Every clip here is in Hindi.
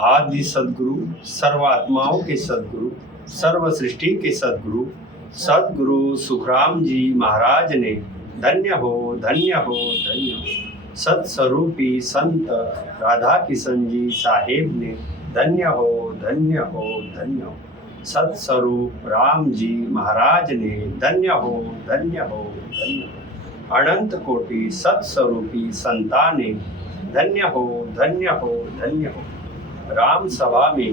आदि सदगुरु, सर्वात्माओं के सदगुरु, सर्व सृष्टि के सदगुरु, सदगुरु सुखराम जी महाराज ने धन्य हो धन्य हो धन्य हो। सत्स्वरूपी संत राधा किशन जी साहेब ने धन्य हो धन्य हो धन्य हो। सत्स्वरूप राम जी महाराज ने धन्य हो धन्य हो धन्य हो। अनंत कोटि सत्स्वरूपी संताने धन्य हो धन्य हो धन्य हो। राम सभा में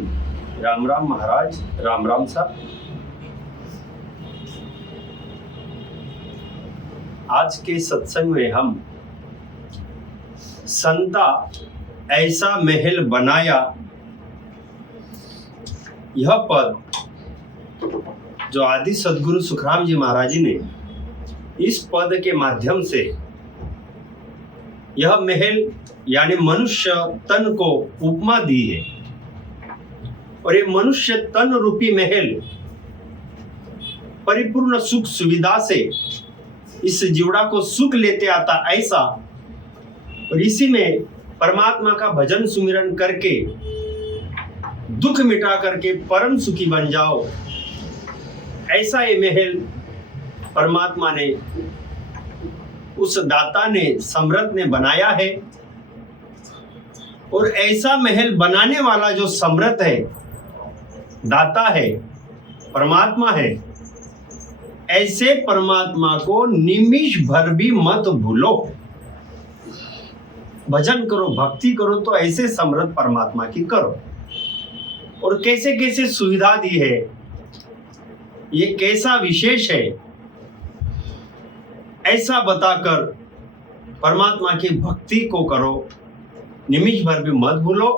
राम राम महाराज, राम राम साहब। आज के सत्संग में हम संता ऐसा महल बनाया, यह पद जो आदि सदगुरु सुखराम जी महाराज जी ने इस पद के माध्यम से यह महल यानी मनुष्य तन को उपमा दी है। और ये मनुष्य तन रूपी महल परिपूर्ण सुख सुविधा से इस जीवड़ा को सुख लेते आता ऐसा, और इसी में परमात्मा का भजन सुमिरन करके दुख मिटा करके परम सुखी बन जाओ, ऐसा ये महल परमात्मा ने, उस दाता ने, समर्थ ने बनाया है। और ऐसा महल बनाने वाला जो समर्थ है, दाता है, परमात्मा है, ऐसे परमात्मा को निमिष भर भी मत भूलो। भजन करो, भक्ति करो तो ऐसे समर्थ परमात्मा की करो। और कैसे कैसे सुविधा दी है, ये कैसा विशेष है, ऐसा बताकर परमात्मा की भक्ति को करो, निमिष भर भी मत भूलो।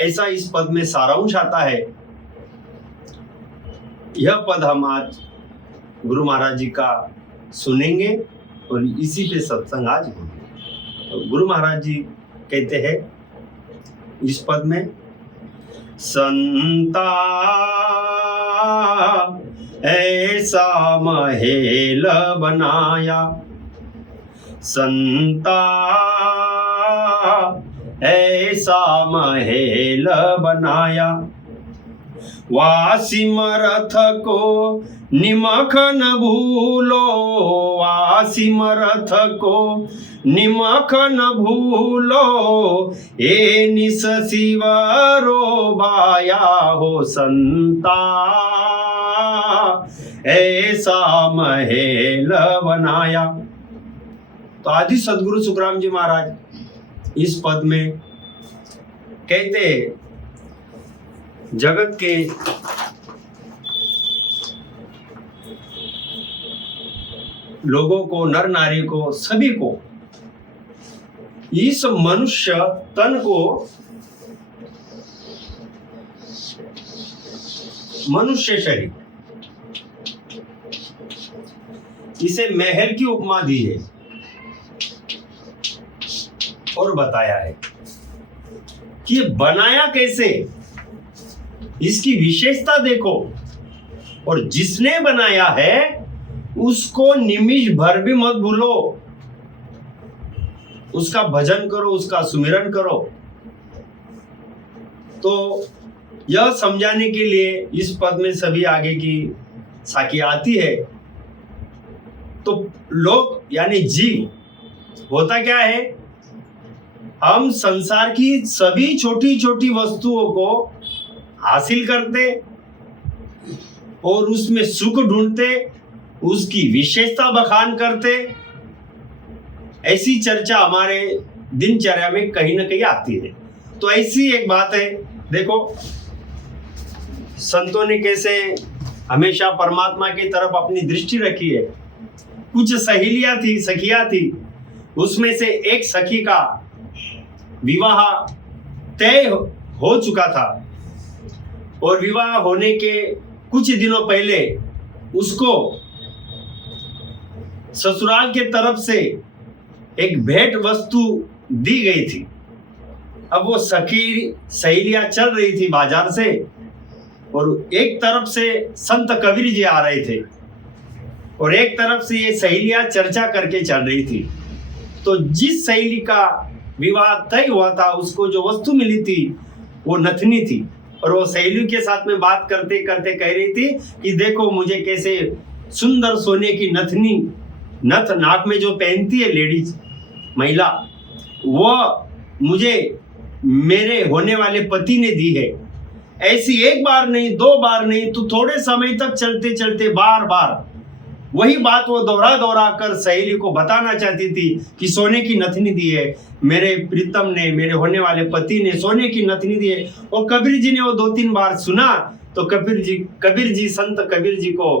ऐसा इस पद में सारांश आता है। यह पद हम आज गुरु महाराज जी का सुनेंगे और इसी पे सत्संग आज होगा। तो गुरु महाराज जी कहते हैं इस पद में, संता ऐसा महल बनाया, संता ऐसा महल बनाया, वासिमरथ को निमख न भूलो, वासिमरथ को निमख न भूलो, ए निस शिवरो बाया हो संता ऐसा महल बनाया। तो आदि सदगुरु सुखराम जी महाराज इस पद में कहते, जगत के लोगों को, नर नारी को, सभी को इस मनुष्य तन को, मनुष्य शरीर, इसे महल की उपमा दी है और बताया है कि ये बनाया कैसे, इसकी विशेषता देखो। और जिसने बनाया है उसको निमिष भर भी मत भूलो, उसका भजन करो, उसका सुमिरन करो। तो यह समझाने के लिए इस पद में सभी आगे की साखी आती है। तो लोग यानी जीव होता क्या है, हम संसार की सभी छोटी छोटी वस्तुओं को हासिल करते और उसमें सुख ढूंढते, उसकी विशेषता बखान करते। ऐसी चर्चा हमारे दिनचर्या में कहीं ना कहीं आती है। तो ऐसी एक बात है, देखो संतों ने कैसे हमेशा परमात्मा की तरफ अपनी दृष्टि रखी है। कुछ सहेलियां थी, सखियां थी, उसमें से एक सखी का विवाह तय हो चुका था और विवाह होने के कुछ दिनों पहले उसको ससुराल के तरफ से एक भेंट वस्तु दी गई थी। अब वो सखी सहेलियां चल रही थी बाजार से और एक तरफ से संत कबीर जी आ रहे थे और एक तरफ से ये सहेलियां चर्चा करके चल रही थी। तो जिस सहेली का विवाह तय हुआ था, उसको जो वस्तु मिली थी वो नथनी थी। और वो सहेली के साथ में बात करते करते कह रही थी कि देखो मुझे कैसे सुंदर सोने की नथनी, नथ नाक में जो पहनती है लेडीज महिला, वो मुझे मेरे होने वाले पति ने दी है। ऐसी एक बार नहीं, दो बार नहीं, तो थोड़े समय तक चलते चलते बार बार वही बात वो दोहरा दोहरा कर सहेली को बताना चाहती थी कि सोने की नथनी दी है, मेरे प्रीतम ने, मेरे होने वाले पति ने सोने की नथनी दी है। और कबीर जी ने वो 2-3 बार सुना तो कबीर जी संत कबीर जी को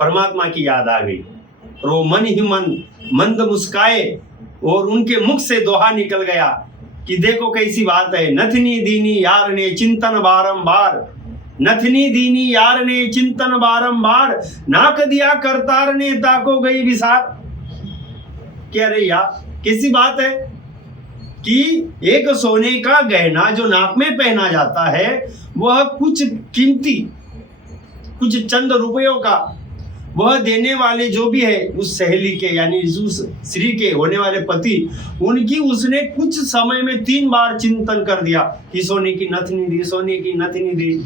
परमात्मा की याद आ गई और वो मन ही मन मंद मुस्काए और उनके मुख से दोहा निकल गया कि देखो कैसी बात है, नथनी दीनी यार ने चिंतन बारंबार, नथनी दीनी यार ने चिंतन बारंबार, नाक दिया करतार ने ताको गई विसार। क्या रे यार, कैसी बात है कि एक सोने का गहना जो नाक में पहना जाता है वह कुछ कीमती, कुछ चंद रुपयों का, वह देने वाले जो भी है उस सहेली के यानी उस स्त्री के होने वाले पति, उनकी उसने कुछ समय में 3 बार चिंतन कर दिया कि सोने की नथनी दी, सोने की नथनी दी।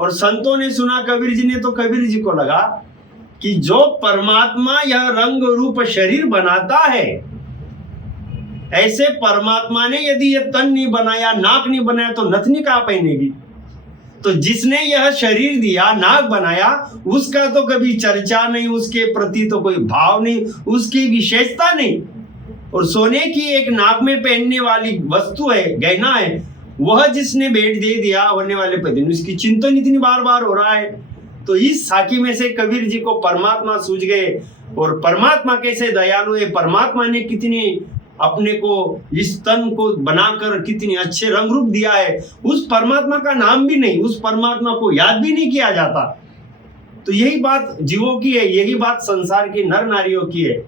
और संतों ने सुना कबीर जी ने, तो कबीर जी को लगा कि जो परमात्मा यह रंग रूप शरीर बनाता है, ऐसे परमात्मा ने यदि यह तन नहीं बनाया, नाक नहीं बनाया, तो नथनी कहाँ पहनेगी। तो जिसने यह शरीर दिया, नाक बनाया, उसका तो कभी चर्चा नहीं, उसके प्रति तो कोई भाव नहीं, उसकी विशेषता नहीं। और सोने की एक नाक में पहनने वाली वस्तु है, गहना है, वह जिसने भेंट दे दिया होने वाले पति, उसकी चिंतन इतनी बार बार हो रहा है। तो इस साखी में से कबीर जी को परमात्मा सूझ गए और परमात्मा कैसे दयालु है, परमात्मा ने कितनी अपने को इस तन को बनाकर कितने अच्छे रंग रूप दिया है, उस परमात्मा का नाम भी नहीं, उस परमात्मा को याद भी नहीं किया जाता। तो यही बात जीवों की है, यही बात संसार की नर नारियों की है।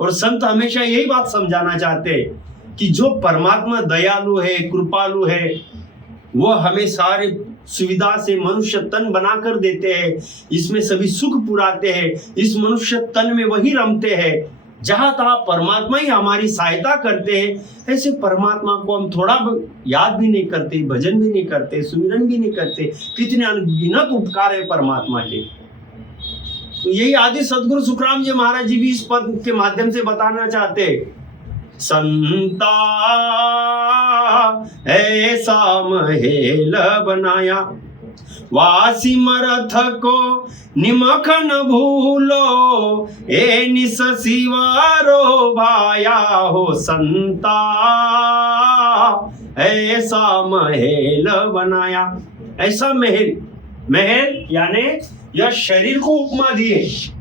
और संत हमेशा यही बात समझाना चाहते हैं कि जो परमात्मा दयालु है, कृपालु है, वह हमें सारे सुविधा से मनुष्य तन बनाकर देते हैं, इसमें सभी सुख पुराते हैं, इस मनुष्य तन में वही रमते हैं, जहां तहां परमात्मा ही हमारी सहायता करते हैं। ऐसे परमात्मा को हम थोड़ा याद भी नहीं करते, भजन भी नहीं करते, सुमिरन भी नहीं करते, कितने अनगिनत उपकार है परमात्मा के। तो यही आदि सदगुरु सुखराम जी महाराज जी भी इस पद के माध्यम से बताना चाहते हैं, संता ऐसा महेल बनाया, वासी मरथ को निमख न भूलो, ए निस शिवारो भाया हो संता ऐसा महल बनाया। ऐसा महल, महल यानी यह शरीर को उपमा दी है।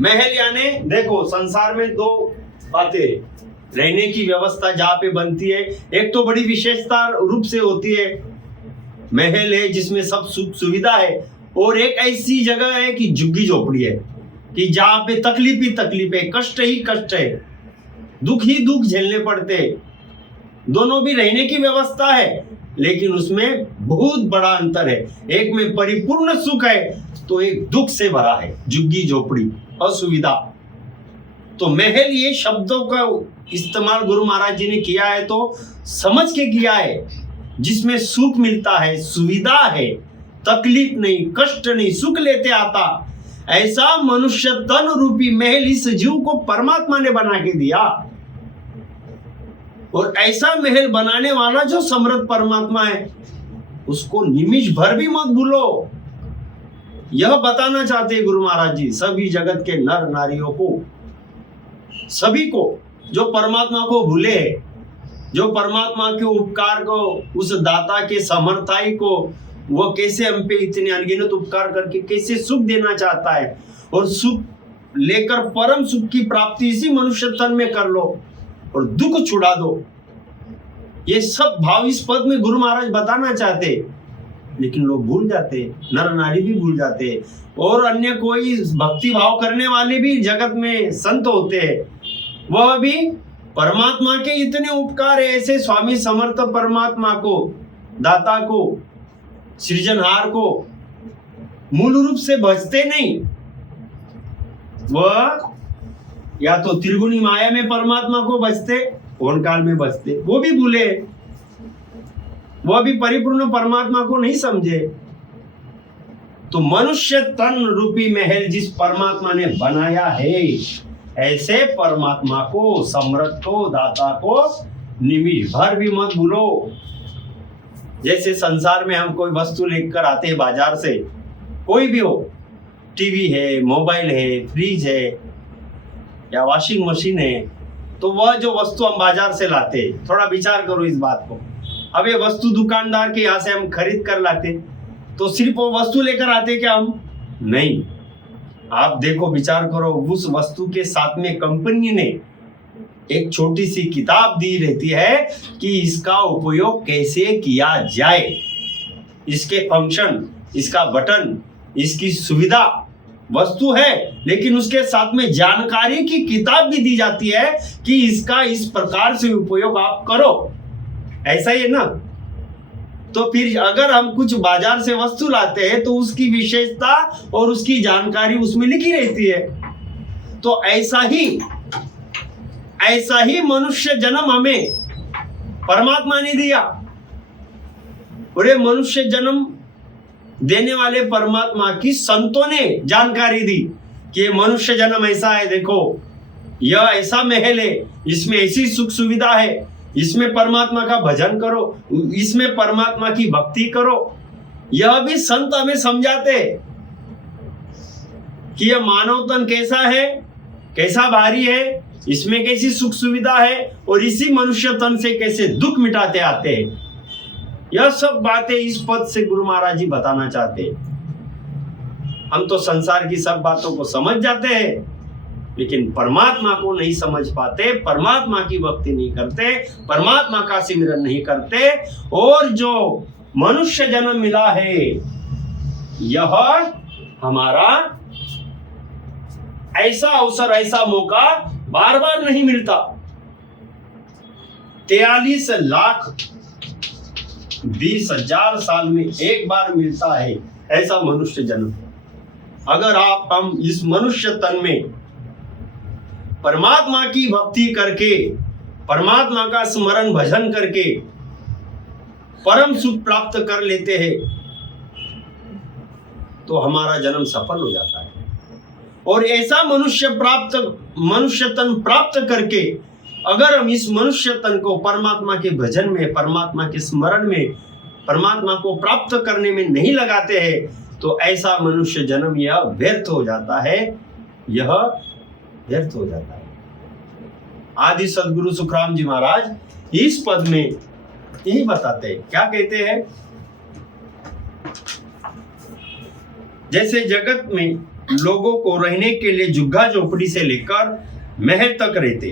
महल यानी देखो संसार में 2 बातें, रहने की व्यवस्था जहाँ पे बनती है, एक तो बड़ी विशेषता रूप से होती है महल है जिसमें सब सुख सुविधा है, और एक ऐसी जगह है कि झुग्गी झोपड़ी है कि जहाँ पे तकलीफ ही तकलीफ है, कष्ट ही कष्ट है, दुख ही दुख झेलने पड़ते हैं। दोनों भी रहने की व्यवस्था है, लेकिन उसमें बहुत बड़ा अंतर है। एक में परिपूर्ण सुख है तो एक दुख से भरा है, झुग्गी झोपड़ी असुविधा। तो महल ये शब्दों का इस्तेमाल गुरु महाराज जी ने किया है तो समझ के किया है, जिसमें सुख मिलता है, सुविधा है, तकलीफ नहीं, कष्ट नहीं, सुख लेते आता। ऐसा मनुष्य तन रूपी महल इस जीव को परमात्मा ने बना के दिया। और ऐसा महल बनाने वाला जो समर्थ परमात्मा है, उसको निमिष भर भी मत भूलो। यह बताना चाहते हैं गुरु महाराज जी सभी जगत के नर नारियों को, सभी को जो परमात्मा को भूले, जो परमात्मा के उपकार को, उस दाता के समर्थाई को, वो कैसे हम पे इतने अनगिनत उपकार करके कैसे सुख देना चाहता है, और सुख लेकर परम सुख की प्राप्ति इसी मनुष्य तन में कर लो और दुख छुड़ा दो। ये सब भाव इस पद में गुरु महाराज बताना चाहते, लेकिन लोग भूल जाते, नर नारी भी भूल जाते, और अन्य कोई भक्ति भाव करने वाले भी जगत में संत होते हैं, वह भी परमात्मा के इतने उपकार है, ऐसे स्वामी समर्थ परमात्मा को, दाता को, सृजनहार को मूल रूप से भजते नहीं। वह या तो त्रिगुणी माया में परमात्मा को बचते, कौन काल में बचते, वो भी भूले, वो भी परिपूर्ण परमात्मा को नहीं समझे। तो मनुष्य तन रूपी महल जिस परमात्मा ने बनाया है, ऐसे परमात्मा को, समर्थ को, दाता को निमिष भर भी मत भूलो। जैसे संसार में हम कोई वस्तु लेकर आते हैं बाजार से, कोई भी हो, टीवी है, मोबाइल है, फ्रिज है या वॉशिंग मशीन है, तो वह जो वस्तु हम बाजार से लाते, थोड़ा विचार करो इस बात को। अब ये वस्तु दुकानदार के यहाँ से हम खरीद कर लाते, तो सिर्फ वो वस्तु लेकर आते क्या हम? नहीं। आप देखो, विचार करो, उस वस्तु के साथ में कंपनी ने एक छोटी सी किताब दी रहती है कि इसका उपयोग कैसे किया जाए, इसके फंक्शन, इसका बटन, इसकी सुविधा। वस्तु है लेकिन उसके साथ में जानकारी की किताब भी दी जाती है कि इसका इस प्रकार से उपयोग आप करो। ऐसा ही है ना? तो फिर अगर हम कुछ बाजार से वस्तु लाते हैं तो उसकी विशेषता और उसकी जानकारी उसमें लिखी रहती है। तो ऐसा ही मनुष्य जन्म हमें परमात्मा ने दिया, और ये मनुष्य जन्म देने वाले परमात्मा की संतों ने जानकारी दी कि ये मनुष्य जन्म ऐसा है, देखो यह ऐसा महल है, इसमें ऐसी सुख सुविधा है, इसमें परमात्मा का भजन करो, इसमें परमात्मा की भक्ति करो। यह भी संत हमें समझाते कि यह मानव तन कैसा है, कैसा भारी है, इसमें कैसी सुख सुविधा है, और इसी मनुष्य तन से कैसे दुख मिटाते आते हैं। यह सब बातें इस पद से गुरु महाराज जी बताना चाहते हैं। हम तो संसार की सब बातों को समझ जाते हैं, लेकिन परमात्मा को नहीं समझ पाते, परमात्मा की भक्ति नहीं करते, परमात्मा का सिमरन नहीं करते। और जो मनुष्य जन्म मिला है, यह हमारा ऐसा अवसर, ऐसा मौका बार बार नहीं मिलता। 43,20,000 साल में एक बार मिलता है ऐसा मनुष्य जन्म। अगर हम इस मनुष्य तन में परमात्मा की भक्ति करके, परमात्मा का स्मरण भजन करके परम सुख प्राप्त कर लेते हैं, तो हमारा जन्म सफल हो जाता है। और ऐसा मनुष्य तन प्राप्त करके अगर हम इस मनुष्य तन को परमात्मा के भजन में, परमात्मा के स्मरण में, परमात्मा को प्राप्त करने में नहीं लगाते हैं, तो ऐसा मनुष्य जन्म यह व्यर्थ हो जाता है, यह व्यर्थ हो जाता है। आदि सदगुरु सुखराम जी महाराज इस पद में यही बताते हैं। क्या कहते हैं? जैसे जगत में लोगों को रहने के लिए झुग्गा झोपड़ी से लेकर महल तक रहते।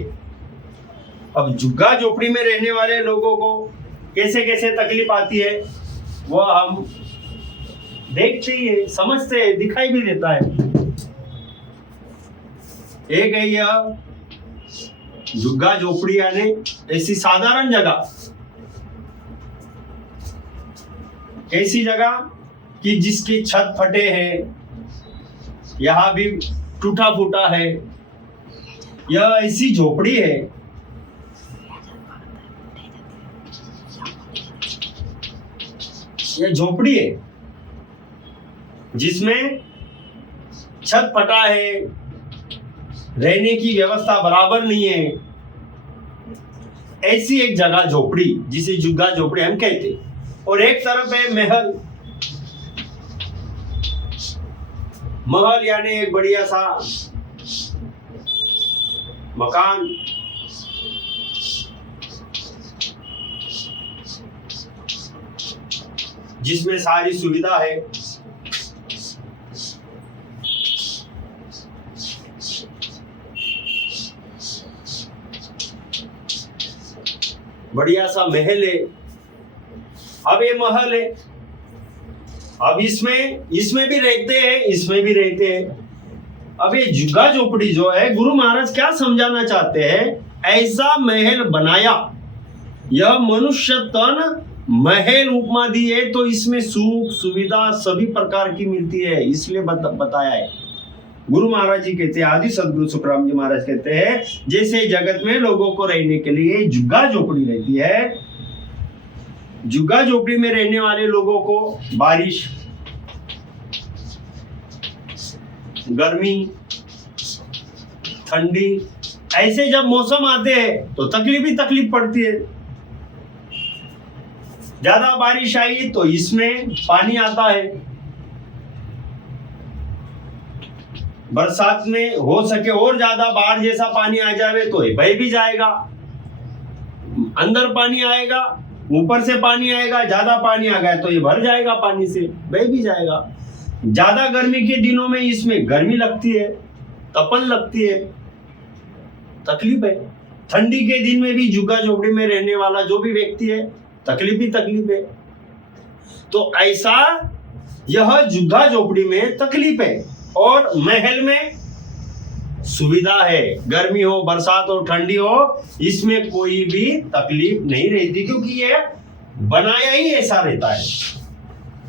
अब झुग्गा झोपड़ी में रहने वाले लोगों को कैसे कैसे तकलीफ आती है, वह हम देखते ही है, समझते हैं, दिखाई भी देता है। एक है यह झुग्गा झोपड़ी, यानी ऐसी साधारण जगह, ऐसी जगह कि जिसकी छत फटे हैं, यहां भी टूटा फूटा है, यह ऐसी झोपड़ी है। यह झोपड़ी है जिसमें छत फटा है, रहने की व्यवस्था बराबर नहीं है। ऐसी एक जगह झोपड़ी, जिसे झुग्गा झोपड़ी हम कहते हैं। और एक तरफ है महल। महल यानी एक बढ़िया सा मकान, जिसमें सारी सुविधा है। बढ़िया सा महल है। अब ये महल है, अब इसमें भी रहते हैं, इसमें भी रहते हैं। अब ये झुग्गा झोपड़ी जो है, गुरु महाराज क्या समझाना चाहते हैं? ऐसा महल बनाया, यह मनुष्य तन महल उपमा दी है, तो इसमें सुख सुविधा सभी प्रकार की मिलती है, इसलिए बताया है। गुरु महाराज जी कहते हैं, आदि सदगुरु सुखराम जी महाराज कहते हैं, जैसे जगत में लोगों को रहने के लिए जुग्गा झोपड़ी रहती है, जुग्गा झोपड़ी में रहने वाले लोगों को बारिश, गर्मी, ठंडी, ऐसे जब मौसम आते हैं तो तकलीफ ही तकलीफ पड़ती है। ज्यादा बारिश आई तो इसमें पानी आता है, बरसात में हो सके और ज्यादा बाढ़ जैसा पानी आ जाए तो बह भी जाएगा, अंदर पानी आएगा, ऊपर से पानी आएगा, ज्यादा पानी आ गया तो ये भर जाएगा, पानी से बह भी जाएगा। ज्यादा गर्मी के दिनों में इसमें गर्मी लगती है, तपन लगती है, तकलीफ है। ठंडी के दिन में भी जुग्गा झोपड़ी में रहने वाला जो भी व्यक्ति है, तकलीफ ही तकलीफ है। तो ऐसा यह जुग्गा झोपड़ी में तकलीफ है और महल में सुविधा है। गर्मी हो, बरसात हो, ठंडी हो, इसमें कोई भी तकलीफ नहीं रहती, क्योंकि ये बनाया ही ऐसा रहता है।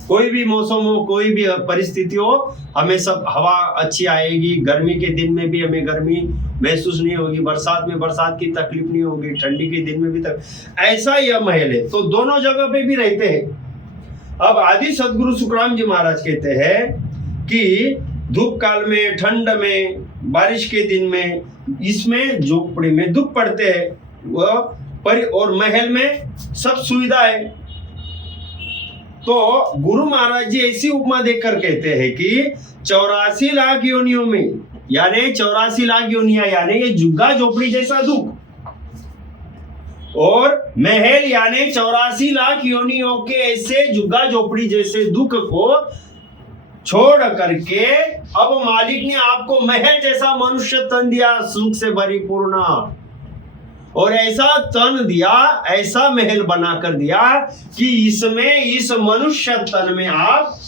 कोई भी मौसम हो, कोई भी परिस्थिति हो, हमें सब हवा अच्छी आएगी। गर्मी के दिन में भी हमें गर्मी महसूस नहीं होगी, बरसात में बरसात की तकलीफ नहीं होगी, ठंडी के दिन में भी ऐसा यह महल है। तो दोनों जगह पे भी रहते हैं। अब आदि सदगुरु सुखराम जी महाराज कहते हैं कि धूप काल में, ठंड में, बारिश के दिन में, इसमें झोपड़ी में दुख पड़ते हैं और महल में सब सुविधा है। तो गुरु महाराज जी ऐसी उपमा देकर कहते हैं कि 84 लाख योनियों में, यानी 84 लाख योनिया, यानी ये जुग्गा झोपड़ी जैसा दुख, और महल यानी 84 लाख योनियों के ऐसे जुग्गा झोपड़ी जैसे दुख को छोड़ करके अब मालिक ने आपको महल जैसा मनुष्य तन दिया, सुख से परिपूर्ण, और ऐसा तन दिया, ऐसा महल बनाकर दिया कि इसमें, इस मनुष्य तन में आप,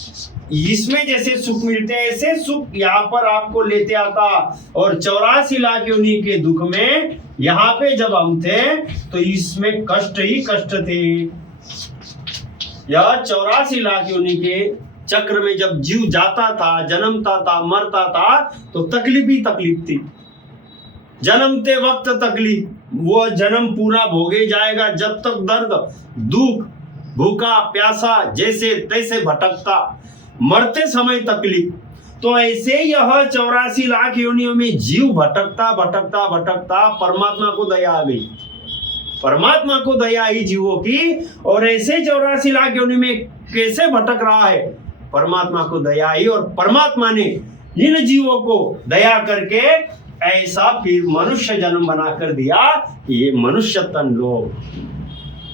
इसमें जैसे सुख मिलते हैं ऐसे सुख यहाँ पर आपको लेते आता। और 84 लाख योनि के दुख में यहाँ पे जब हम थे तो इसमें कष्ट ही कष्ट थे। यह 84 लाख योनि के चक्र में जब जीव जाता था, जन्मता था, मरता था, तो तकलीफ ही तकलीफ थी। जन्मते वक्त तकलीफ, वो जन्म पूरा भोगे जाएगा जब तक दर्द, दुख, भूखा प्यासा जैसे तैसे भटकता, मरते समय तकलीफ। तो ऐसे यह 84 लाख योनियों में जीव भटकता भटकता भटकता परमात्मा को दया आ गई, परमात्मा को दया आई जीवों की। और ऐसे 84 लाख योनि में कैसे भटक रहा है, परमात्मा को दया आई और परमात्मा ने इन जीवों को दया करके ऐसा फिर मनुष्य जन्म बनाकर दिया। ये मनुष्य तन लो,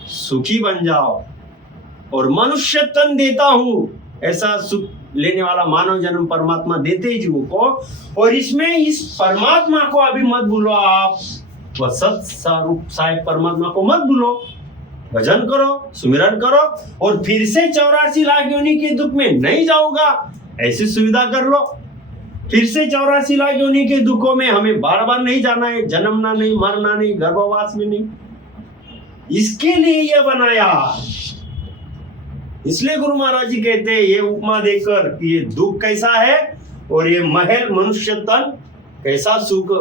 सुखी बन जाओ, और मनुष्य तन देता हूं, ऐसा सुख लेने वाला मानव जन्म परमात्मा देते ही जीवों को। और इसमें इस परमात्मा को अभी मत भूलो, आप वह सत स्वरूप साहेब परमात्मा को मत भूलो, भजन करो, सुमिरन करो, और फिर से 84 लाख योनि के दुख में नहीं जाऊंगा, ऐसी सुविधा कर लो। फिर से 84 लाख योनि के दुखों में हमें बार बार नहीं जाना है, जन्मना नहीं, मरना नहीं, गर्भवास में नहीं। इसके लिए यह बनाया। इसलिए गुरु महाराज जी कहते हैं ये उपमा देकर कि ये दुख कैसा है और ये महल मनुष्य तन कैसा सुख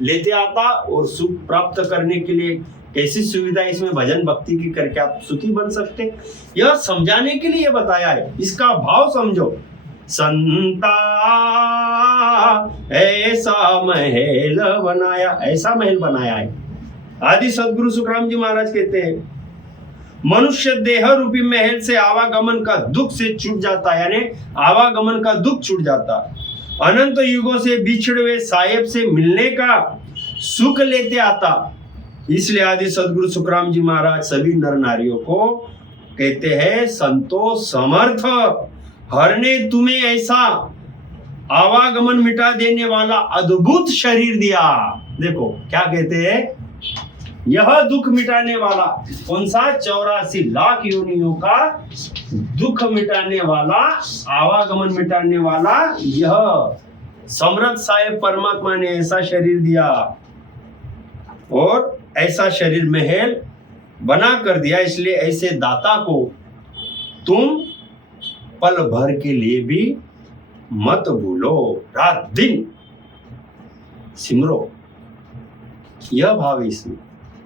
लेते आता, और सुख प्राप्त करने के लिए कैसी सुविधा इसमें भजन भक्ति की करके आप सुखी बन सकते, यह समझाने के लिए बताया है। इसका भाव समझो। संता ऐसा महल बनाया, ऐसा महल बनाया है। आदि सदगुरु सुखराम जी महाराज कहते हैं मनुष्य देह रूपी महल से आवागमन का दुख से छूट जाता, यानी आवागमन का दुख छूट जाता। अनंत युगों से बिछड़े हुए साहेब से मिलने का सुख लेते आता। इसलिए आदि सदगुरु सुखराम जी महाराज सभी नर नारियों को कहते हैं, संतो समर्थ हर ने तुम्हें ऐसा आवागमन मिटा देने वाला अद्भुत शरीर दिया। देखो क्या कहते हैं, यह दुख मिटाने वाला, कौन सा, 84 लाख योनियों का दुख मिटाने वाला, आवागमन मिटाने वाला, यह समर्थ साहेब परमात्मा ने ऐसा शरीर दिया, और ऐसा शरीर महल बना कर दिया। इसलिए ऐसे दाता को तुम पल भर के लिए भी मत भूलो, रात दिन सिमरो। यह भाव इसमें,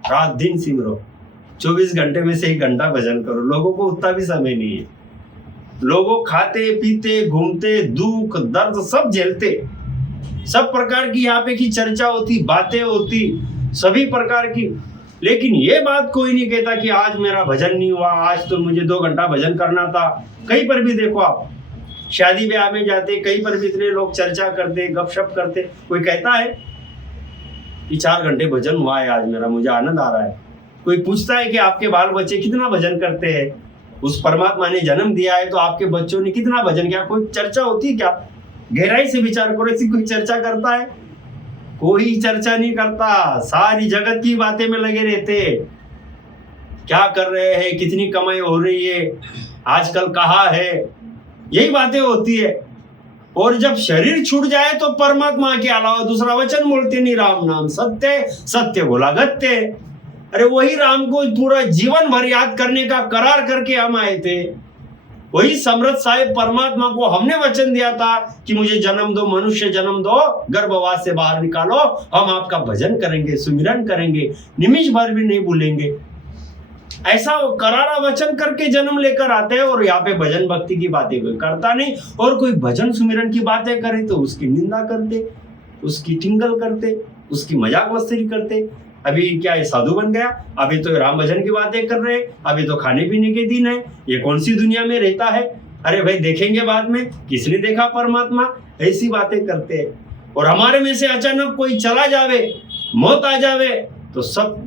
रात दिन सिमरो। 24 घंटे में से 1 घंटा भजन करो। लोगों को उतना भी समय नहीं है। लोगों खाते पीते घूमते दुख दर्द सब झेलते, सब प्रकार की यहाँ पे की चर्चा होती, बातें होती, सभी प्रकार की, लेकिन ये बात कोई नहीं कहता कि आज मेरा भजन नहीं हुआ, आज तो मुझे 2 घंटा भजन करना था। कहीं पर भी देखो आप, शादी ब्याह में जाते, कहीं पर भी इतने लोग चर्चा करते, गपशप करते, कोई कहता है कि 4 घंटे भजन हुआ है आज मेरा, मुझे आनंद आ रहा है। कोई पूछता है कि आपके बाल बच्चे कितना भजन करते हैं? उस परमात्मा ने जन्म दिया है तो आपके बच्चों ने कितना भजन किया? कोई चर्चा होती है क्या? गहराई से विचार करो, ऐसी कोई चर्चा करता है? कोई चर्चा नहीं करता। सारी जगत की बातें में लगे रहते, क्या कर रहे हैं, कितनी कमाई हो रही है, आजकल कहाँ है, यही बातें होती है। और जब शरीर छूट जाए तो परमात्मा के अलावा दूसरा वचन बोलते नहीं। राम नाम सत्य, सत्य बोला गत्य। अरे वही राम को पूरा जीवन भर याद करने का करार करके हम आए थे। वही समर्थ साहिब परमात्मा को हमने वचन दिया था कि मुझे जन्म दो, मनुष्य जन्म दो, गर्भवास से बाहर निकालो, हम आपका भजन करेंगे, सुमिरन करेंगे, निमिष भर भी नहीं भूलेंगे। ऐसा करारा वचन करके जन्म लेकर आते हैं और यहाँ पे भजन भक्ति की बातें कोई करता नहीं। और कोई भजन सुमिरन की बातें करे तो उसकी निंदा करते, उसकी टिंगल करते, उसकी मजाक मस्ती करते। अभी क्या ये साधु बन गया? अभी तो राम भजन की बातें कर रहे हैं, अभी तो खाने पीने के दिन है, ये कौन सी दुनिया में रहता है? अरे भाई देखेंगे बाद में, किसने देखा परमात्मा? ऐसी बातें करते हैं। और हमारे में से अचानक कोई चला जावे, मौत आ जावे, तो सब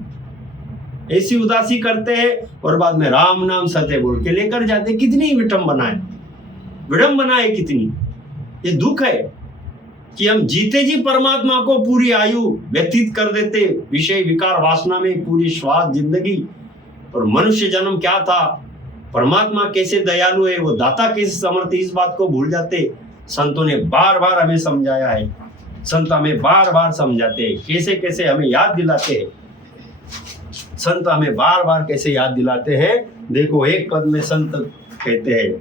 ऐसी उदासी करते हैं और बाद में राम नाम सत्य बोल के लेकर जाते। कितनी विडंबना है कितनी। ये दुख है कि हम जीते जी परमात्मा को पूरी आयु व्यतीत कर देते, विषय विकार वासना में पूरी श्वास जिंदगी। और मनुष्य जन्म क्या था, परमात्मा कैसे दयालु है, वो दाता कैसे समर्थ, इस बात को भूल जाते। संतों ने बार बार हमें समझाया है, संत हमें बार बार समझाते हैं, कैसे कैसे हमें याद दिलाते हैं। संत हमें बार बार कैसे याद दिलाते हैं। देखो एक पद में संत कहते हैं,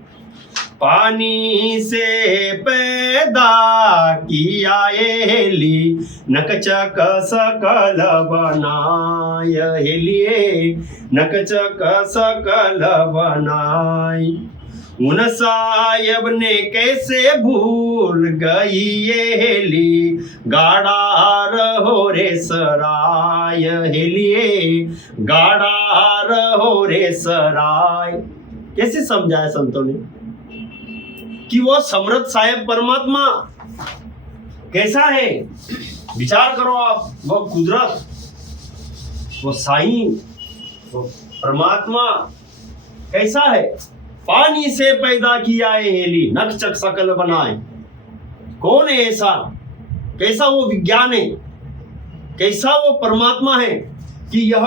पानी से पैदा किया एली, नकचक सकल बनाय हेलिए, नकचक सकल बनाय। उन सायब ने कैसे भूल गई हेली, गाड़ा रहो रे सराय हेलिए, गाड़ा रहो रे सराय। कैसे समझाया संतों ने कि वो समर्थ साहेब परमात्मा कैसा है? विचार करो आप, वो कुदरत, वो साईं, वो परमात्मा कैसा है? पानी से पैदा किया है हेली, नकचक सकल बनाए। कौन है ऐसा? कैसा वो विज्ञान है, कैसा वो परमात्मा है कि यह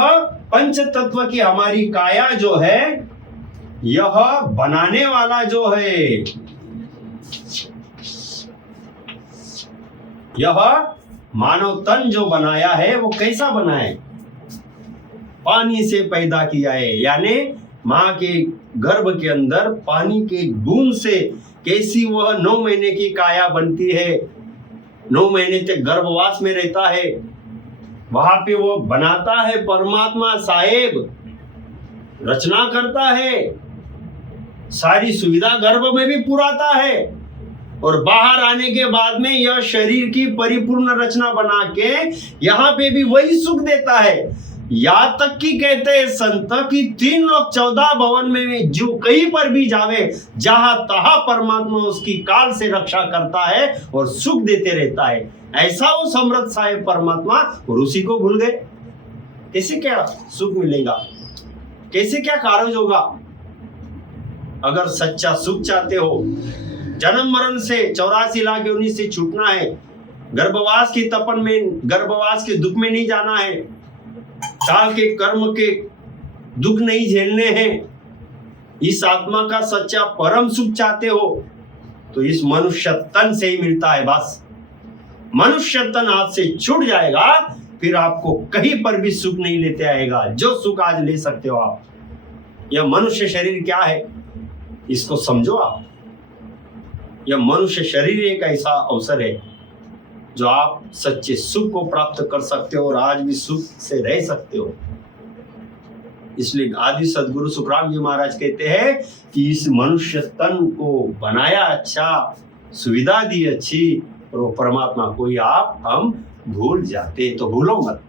पंच तत्व की हमारी काया जो है, यह बनाने वाला जो है, यह मानव तन जो बनाया है वो कैसा बना है? पानी से पैदा किया है, यानी माँ के गर्भ के अंदर पानी के बूंद से कैसी वह 9 महीने की काया बनती है, 9 महीने तक गर्भवास में रहता है, वहां पे वो बनाता है परमात्मा साहेब, रचना करता है, सारी सुविधा गर्भ में भी पुराता है और बाहर आने के बाद में यह शरीर की परिपूर्ण रचना बना के यहाँ पे भी वही सुख देता है। यहाँ तक कि कहते हैं संत कि 3 लोक 14 भवन में जो कहीं पर भी जावे, जहां तहां परमात्मा उसकी काल से रक्षा करता है और सुख देते रहता है। ऐसा वो समर्थ साहेब परमात्मा, और उसी को भूल गए। कैसे क्या सुख मिलेगा, कैसे क्या कार्य होगा? अगर सच्चा सुख चाहते हो, जन्म मरण से 84 लाख योनि से छूटना है, गर्भवास की तपन में, गर्भवास के दुख में नहीं जाना है, काल के कर्म के दुख नहीं झेलने हैं, इस आत्मा का सच्चा परम सुख चाहते हो तो इस मनुष्य तन से ही मिलता है। बस मनुष्य तन हाथ से छूट जाएगा, फिर आपको कहीं पर भी सुख नहीं लेते आएगा जो सुख आज ले सकते हो आप। यह मनुष्य शरीर क्या है, इसको समझो आप। यह मनुष्य शरीर एक ऐसा अवसर है जो आप सच्चे सुख को प्राप्त कर सकते हो और आज भी सुख से रह सकते हो। इसलिए आदि सदगुरु सुखराम जी महाराज कहते हैं कि इस मनुष्य तन को बनाया अच्छा, सुविधा दी अच्छी, और वो परमात्मा को ही हम भूल जाते। तो भूलो मत,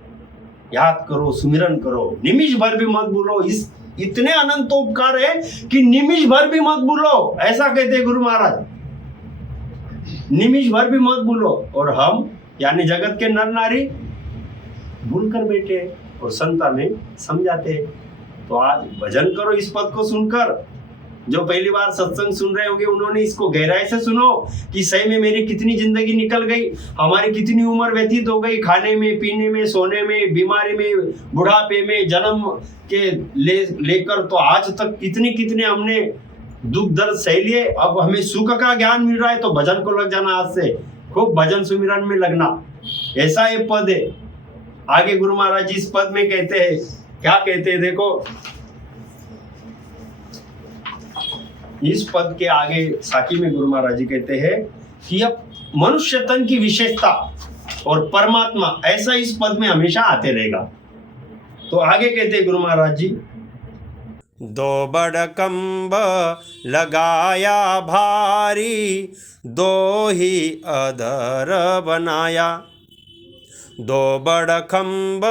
याद करो, सुमिरन करो, निमिष भर भी मत भूलो। इस इतने अनंत उपकार है कि निमिष भर भी मत भूलो, ऐसा कहते हैं गुरु महाराज। निमिष भर भी मत भूलो। और हम यानी जगत के नर नारी भूल कर बैठे और संता में समझाते। तो आज भजन करो इस पद को सुनकर। जो पहली बार सत्संग सुन रहे होंगे उन्होंने इसको गहराई से सुनो कि सही में मेरी कितनी जिंदगी निकल गई, हमारी कितनी उम्र व्यतीत हो गई, खाने में, पीने में, सोने में, बीमारी में, बुढ़ापे में, जन्म के लेकर तो आज तक कितने हमने दुख दर्द सह लिए। अब हमें सुख का ज्ञान मिल रहा है तो भजन को लग जाना। आज से खूब भजन सुमिरन में लगना। ऐसा ये पद है। आगे गुरु महाराज जी इस पद में कहते हैं, क्या कहते हैं देखो, इस पद के आगे साकी में गुरु महाराज जी कहते हैं कि अब मनुष्य तन की विशेषता और परमात्मा ऐसा इस पद में हमेशा आते रहेगा। तो आगे कहते हैं गुरु महाराज जी, दो बड़ कंब लगाया भारी, दो ही अधर बनाया। दो बड़ खंब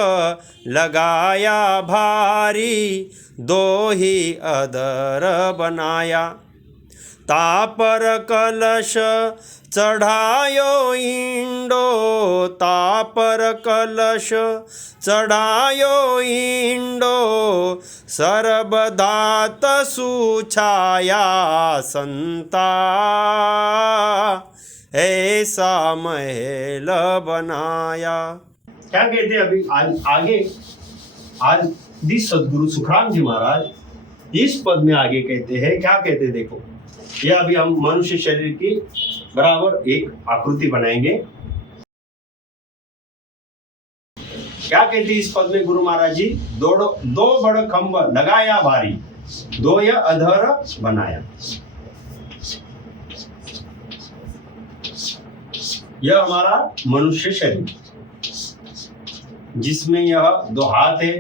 लगाया भारी, दो ही अधर बनाया। तापर कलश चढ़ायो इंडो, तापर कलश चढ़ायो इंडो, सर्वदात सुछाया संता, ऐसा महल बनाया। क्या कहते हैं अभी आगे आदि सदगुरु सुखराम जी महाराज इस पद में आगे कहते हैं, क्या कहते हैं देखो। यह अभी हम मनुष्य शरीर की बराबर एक आकृति बनाएंगे। क्या कहते हैं इस पद में गुरु महाराज जी, दो बड़ खंभ लगाया भारी, दो यह अधर बनाया। यह हमारा मनुष्य शरीर जिसमें यह दो हाथ है,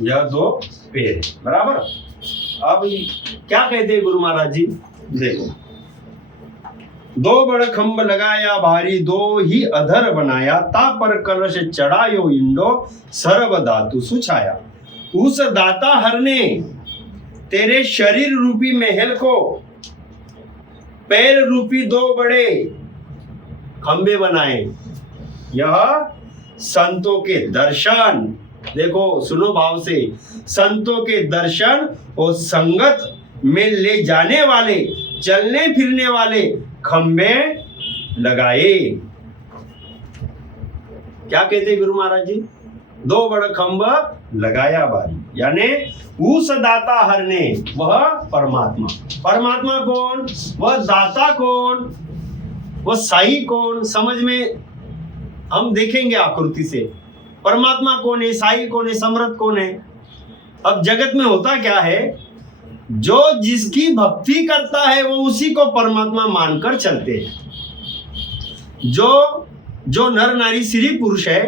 यह दो पैर है, बराबर। अब क्या कहते हैं गुरु महाराज जी देखो, दो बड़ खंभ लगाया भारी, दो ही अधर बनाया, ता पर कलश चढ़ायो इंडो, सर्व धातु सुछाया। उस दाता हर ने तेरे शरीर रूपी महल को पैर रूपी दो बड़े खंबे बनाए। यह संतों के दर्शन, देखो सुनो भाव से, संतों के दर्शन और संगत में ले जाने वाले, चलने फिरने वाले खंबे लगाए। क्या कहते हैं गुरु महाराज जी, दो बड़ा खंबा लगाया भारी, यानी उस दाता हर ने, वह परमात्मा। परमात्मा कौन, वह दाता कौन, वह साई कौन, समझ में हम देखेंगे आकृति से। परमात्मा कौन है, साई कौन है, समर्थ कौन है। अब जगत में होता क्या है, जो जिसकी भक्ति करता है वो उसी को परमात्मा मानकर चलते हैं। जो नर नारी स्त्री पुरुष है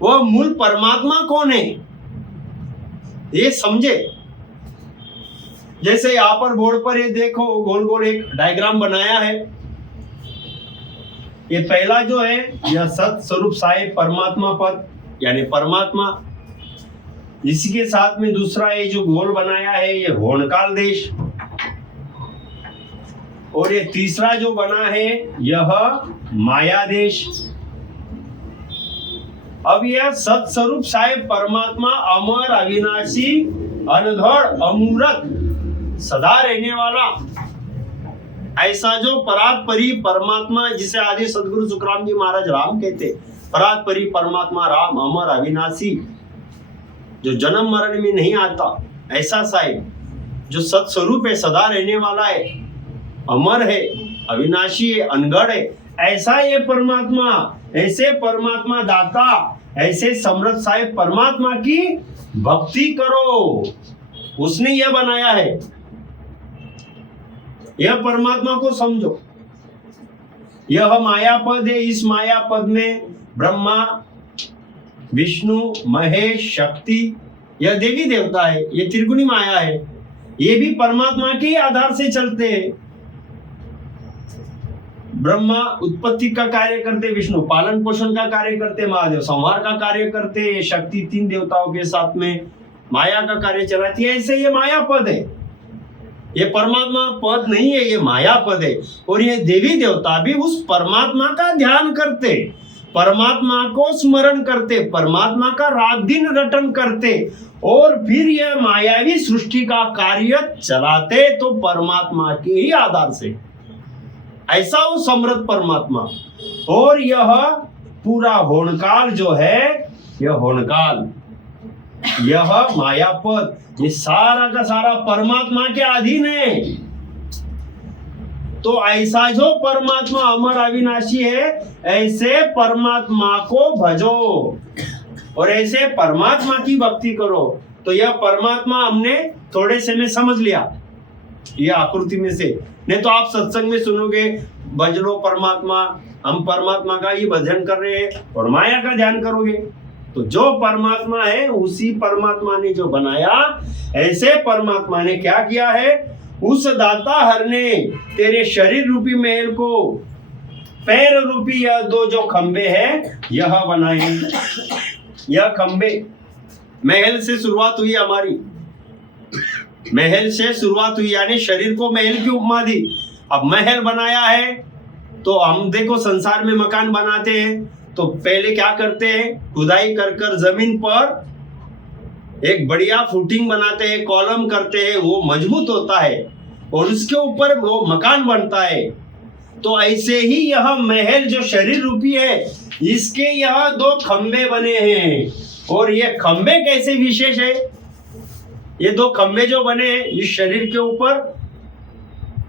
वो मूल परमात्मा कौन है ये समझे। जैसे यहां पर बोर्ड पर ये देखो, गोल गोल एक डायग्राम बनाया है। ये पहला जो है यह सत स्वरूप साहेब परमात्मा पद, यानी परमात्मा। इसी के साथ में दूसरा ये जो गोल बनाया है ये होनकाल देश, और ये तीसरा जो बना है यह माया देश। अब यह सत स्वरूप साहेब परमात्मा अमर, अविनाशी, अनघड़, अमूर्त, सदा रहने वाला, ऐसा जो परात परी परमात्मा, जिसे आदि सदगुरु सुखराम जी महाराज राम कहते, परात परी परमात्मा राम, अमर, अविनाशी, जो जन्म मरण में नहीं आता, ऐसा साहिब जो सत्स्वरूप है, सदा रहने वाला है, अमर है, अविनाशी है, अनगढ़ है, ऐसा ये परमात्मा, ऐसे परमात्मा दाता, ऐसे समर्थ साहिब परमात्मा की भक्ति करो, उसने यह बनाया है। यह परमात्मा को समझो। यह माया पद है, इस माया पद में ब्रह्मा, विष्णु, महेश, शक्ति, यह देवी देवता है, ये त्रिगुणी माया है, ये भी परमात्मा के आधार से चलते हैं। ब्रह्मा उत्पत्ति का कार्य करते, विष्णु पालन पोषण का कार्य करते, महादेव संहार का कार्य करते, शक्ति तीन देवताओं के साथ में माया का कार्य चलाती है। ऐसे ये माया पद है, ये परमात्मा पद नहीं है, ये माया पद है। और ये देवी देवता भी उस परमात्मा का ध्यान करते, परमात्मा को स्मरण करते, परमात्मा का रात दिन रटन करते, और फिर यह मायावी सृष्टि का कार्य चलाते तो परमात्मा के ही आधार से। ऐसा वो समृद्ध परमात्मा। और यह पूरा होनकाल जो है, यह होनकाल, यह मायापद, ये सारा का सारा परमात्मा के अधीन है। तो ऐसा जो परमात्मा अमर अविनाशी है, ऐसे परमात्मा को भजो और ऐसे परमात्मा की भक्ति करो। तो यह परमात्मा हमने थोड़े से में समझ लिया, ये आकृति में से। नहीं तो आप सत्संग में सुनोगे, भज लो परमात्मा, हम परमात्मा का ही भजन कर रहे हैं, और माया का ध्यान करोगे। तो जो परमात्मा है उसी परमात्मा ने जो बनाया, ऐसे परमात्मा ने क्या किया है, उस दाता हर ने तेरे शरीर रूपी महल को पैर रूपी यह दो जो खंबे हैं यह बनाए। यह खंबे, महल से शुरुआत हुई हमारी, महल से शुरुआत हुई, यानी शरीर को महल की उपमा दी। अब महल बनाया है तो हम देखो संसार में मकान बनाते हैं तो पहले क्या करते हैं, खुदाई कर कर जमीन पर एक बढ़िया फुटिंग बनाते हैं, कॉलम करते हैं, वो मजबूत होता है और उसके ऊपर वो मकान बनता है। तो ऐसे ही यह महल जो शरीर रूपी है, इसके यह दो खंबे बने हैं। और ये खंबे कैसे विशेष है, ये दो खंबे जो बने हैं इस शरीर के ऊपर,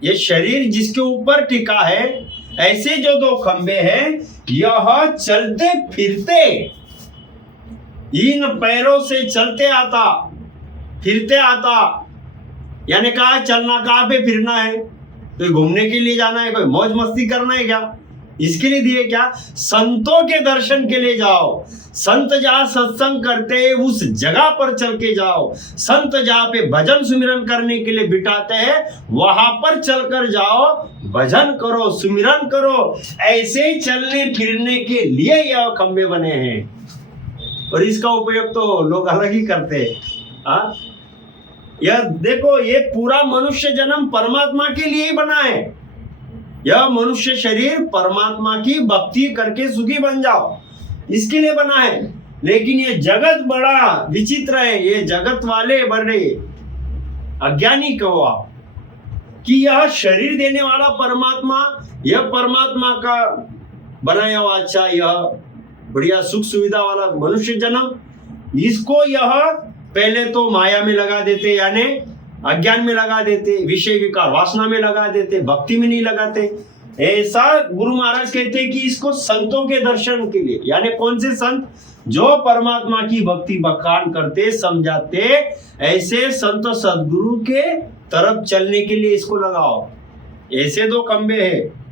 ये शरीर जिसके ऊपर टिका है, ऐसे जो दो खंबे हैं यह चलते फिरते, इन पैरों से चलते आता फिरते आता। यानी कहा चलना, कहाँ पे फिरना है, तो घूमने के लिए जाना है, कोई मौज मस्ती करना है क्या, इसके लिए दिए क्या, संतों के दर्शन के लिए जाओ। संत जहाँ सत्संग करते हैं उस जगह पर चल के जाओ। संत जहाँ पे भजन सुमिरन करने के लिए बिठाते हैं वहां पर चलकर जाओ, भजन करो, सुमिरन करो। ऐसे चलने फिरने के लिए यह खंबे बने हैं और इसका उपयोग तो लोग अलग ही करते हैं। हाँ, यह देखो, ये पूरा मनुष्य जन्म परमात्मा के लिए ही बना है। यह मनुष्य शरीर परमात्मा की भक्ति करके सुखी बन जाओ, इसके लिए बना है। लेकिन ये जगत बड़ा विचित्र है, ये जगत वाले बड़े अज्ञानी कहो आप, कि यह शरीर देने वाला परमात्मा, यह परमात्मा का बनाया हुआ अच्छा, यह बढ़िया सुख सुविधा वाला मनुष्य जन्म, इसको यह पहले तो माया में लगा देते, यानी अज्ञान में लगा देते, विषय विकार वासना में लगा देते, भक्ति में नहीं लगाते। ऐसा गुरु महाराज कहते हैं कि इसको संतों के दर्शन के लिए, यानी कौन से संत, जो परमात्मा की भक्ति बखान करते, समझाते, ऐसे संत सदगुरु के तरफ चलने के लिए इसको लगाओ। ऐसे दो खंबे हैं,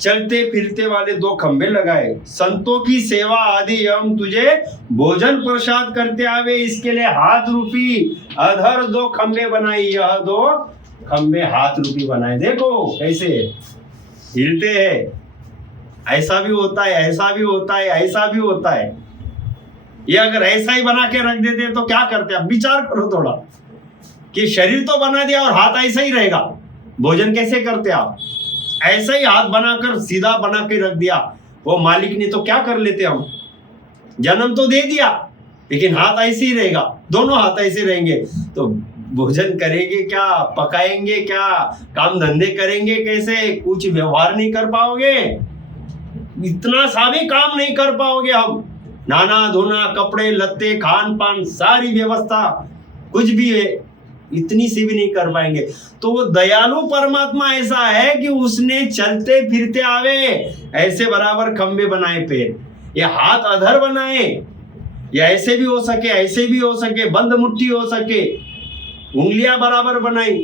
चलते फिरते वाले दो खंबे लगाए। संतों की सेवा आदि हम तुझे भोजन प्रसाद करते आवे, इसके लिए हाथ रूपी अधर दो खंबे बनाई। यह दो खंबे हाथ रूपी बनाए, देखो कैसे हिलते हैं। ऐसा भी होता है, ऐसा भी होता है, ऐसा भी होता है। ये अगर ऐसा ही बना के रख देते तो क्या करते, अब विचार करो थोड़ा, कि शरीर तो बना दिया और हाथ ऐसा ही रहेगा, भोजन कैसे करते आप? ऐसा ही हाथ बनाकर सीधा बना के रख दिया वो मालिक ने, तो क्या कर लेते हम? जन्म तो दे दिया लेकिन हाथ ऐसे ही रहेगा, दोनों हाथ ऐसे रहेंगे तो भोजन करेंगे क्या, पकाएंगे क्या, काम धंधे करेंगे कैसे, कुछ व्यवहार नहीं कर पाओगे, इतना सा भी काम नहीं कर पाओगे हम। नहाना धोना, कपड़े लत्ते, खान पान, सारी व्यवस्था कुछ भी है, इतनी सी भी नहीं कर पाएंगे। तो वो दयालु परमात्मा ऐसा है कि उसने चलते फिरते आवे, ऐसे बराबर खंबे बनाए पैर, ये हाथ अधर बनाए, या ऐसे भी हो सके, ऐसे भी हो सके, बंद मुट्ठी हो सके, उंगलियां बराबर बनाई,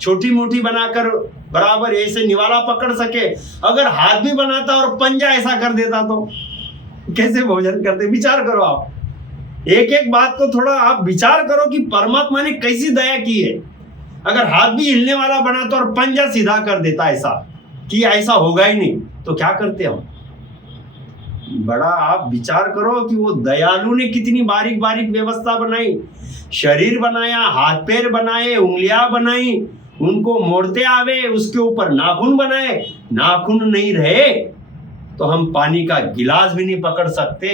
छोटी मोटी बनाकर बराबर ऐसे निवाला पकड़ सके, अगर हाथ भी बनाता और पंजा ऐसा कर देता तो कैसे भोजन करते? विचार करो आप, एक एक बात को थोड़ा आप विचार करो कि परमात्मा ने कैसी दया की है। अगर हाथ भी हिलने वाला बनाता और पंजा सीधा कर देता ऐसा कि ऐसा होगा ही नहीं, तो क्या करते हम? बड़ा आप विचार करो कि वो दयालु ने कितनी बारीक बारीक व्यवस्था बनाई, शरीर बनाया, हाथ पैर बनाए, उंगलियां बनाई, उनको मोड़ते आवे, उसके ऊपर नाखून बनाए। नाखून नहीं रहे तो हम पानी का गिलास भी नहीं पकड़ सकते,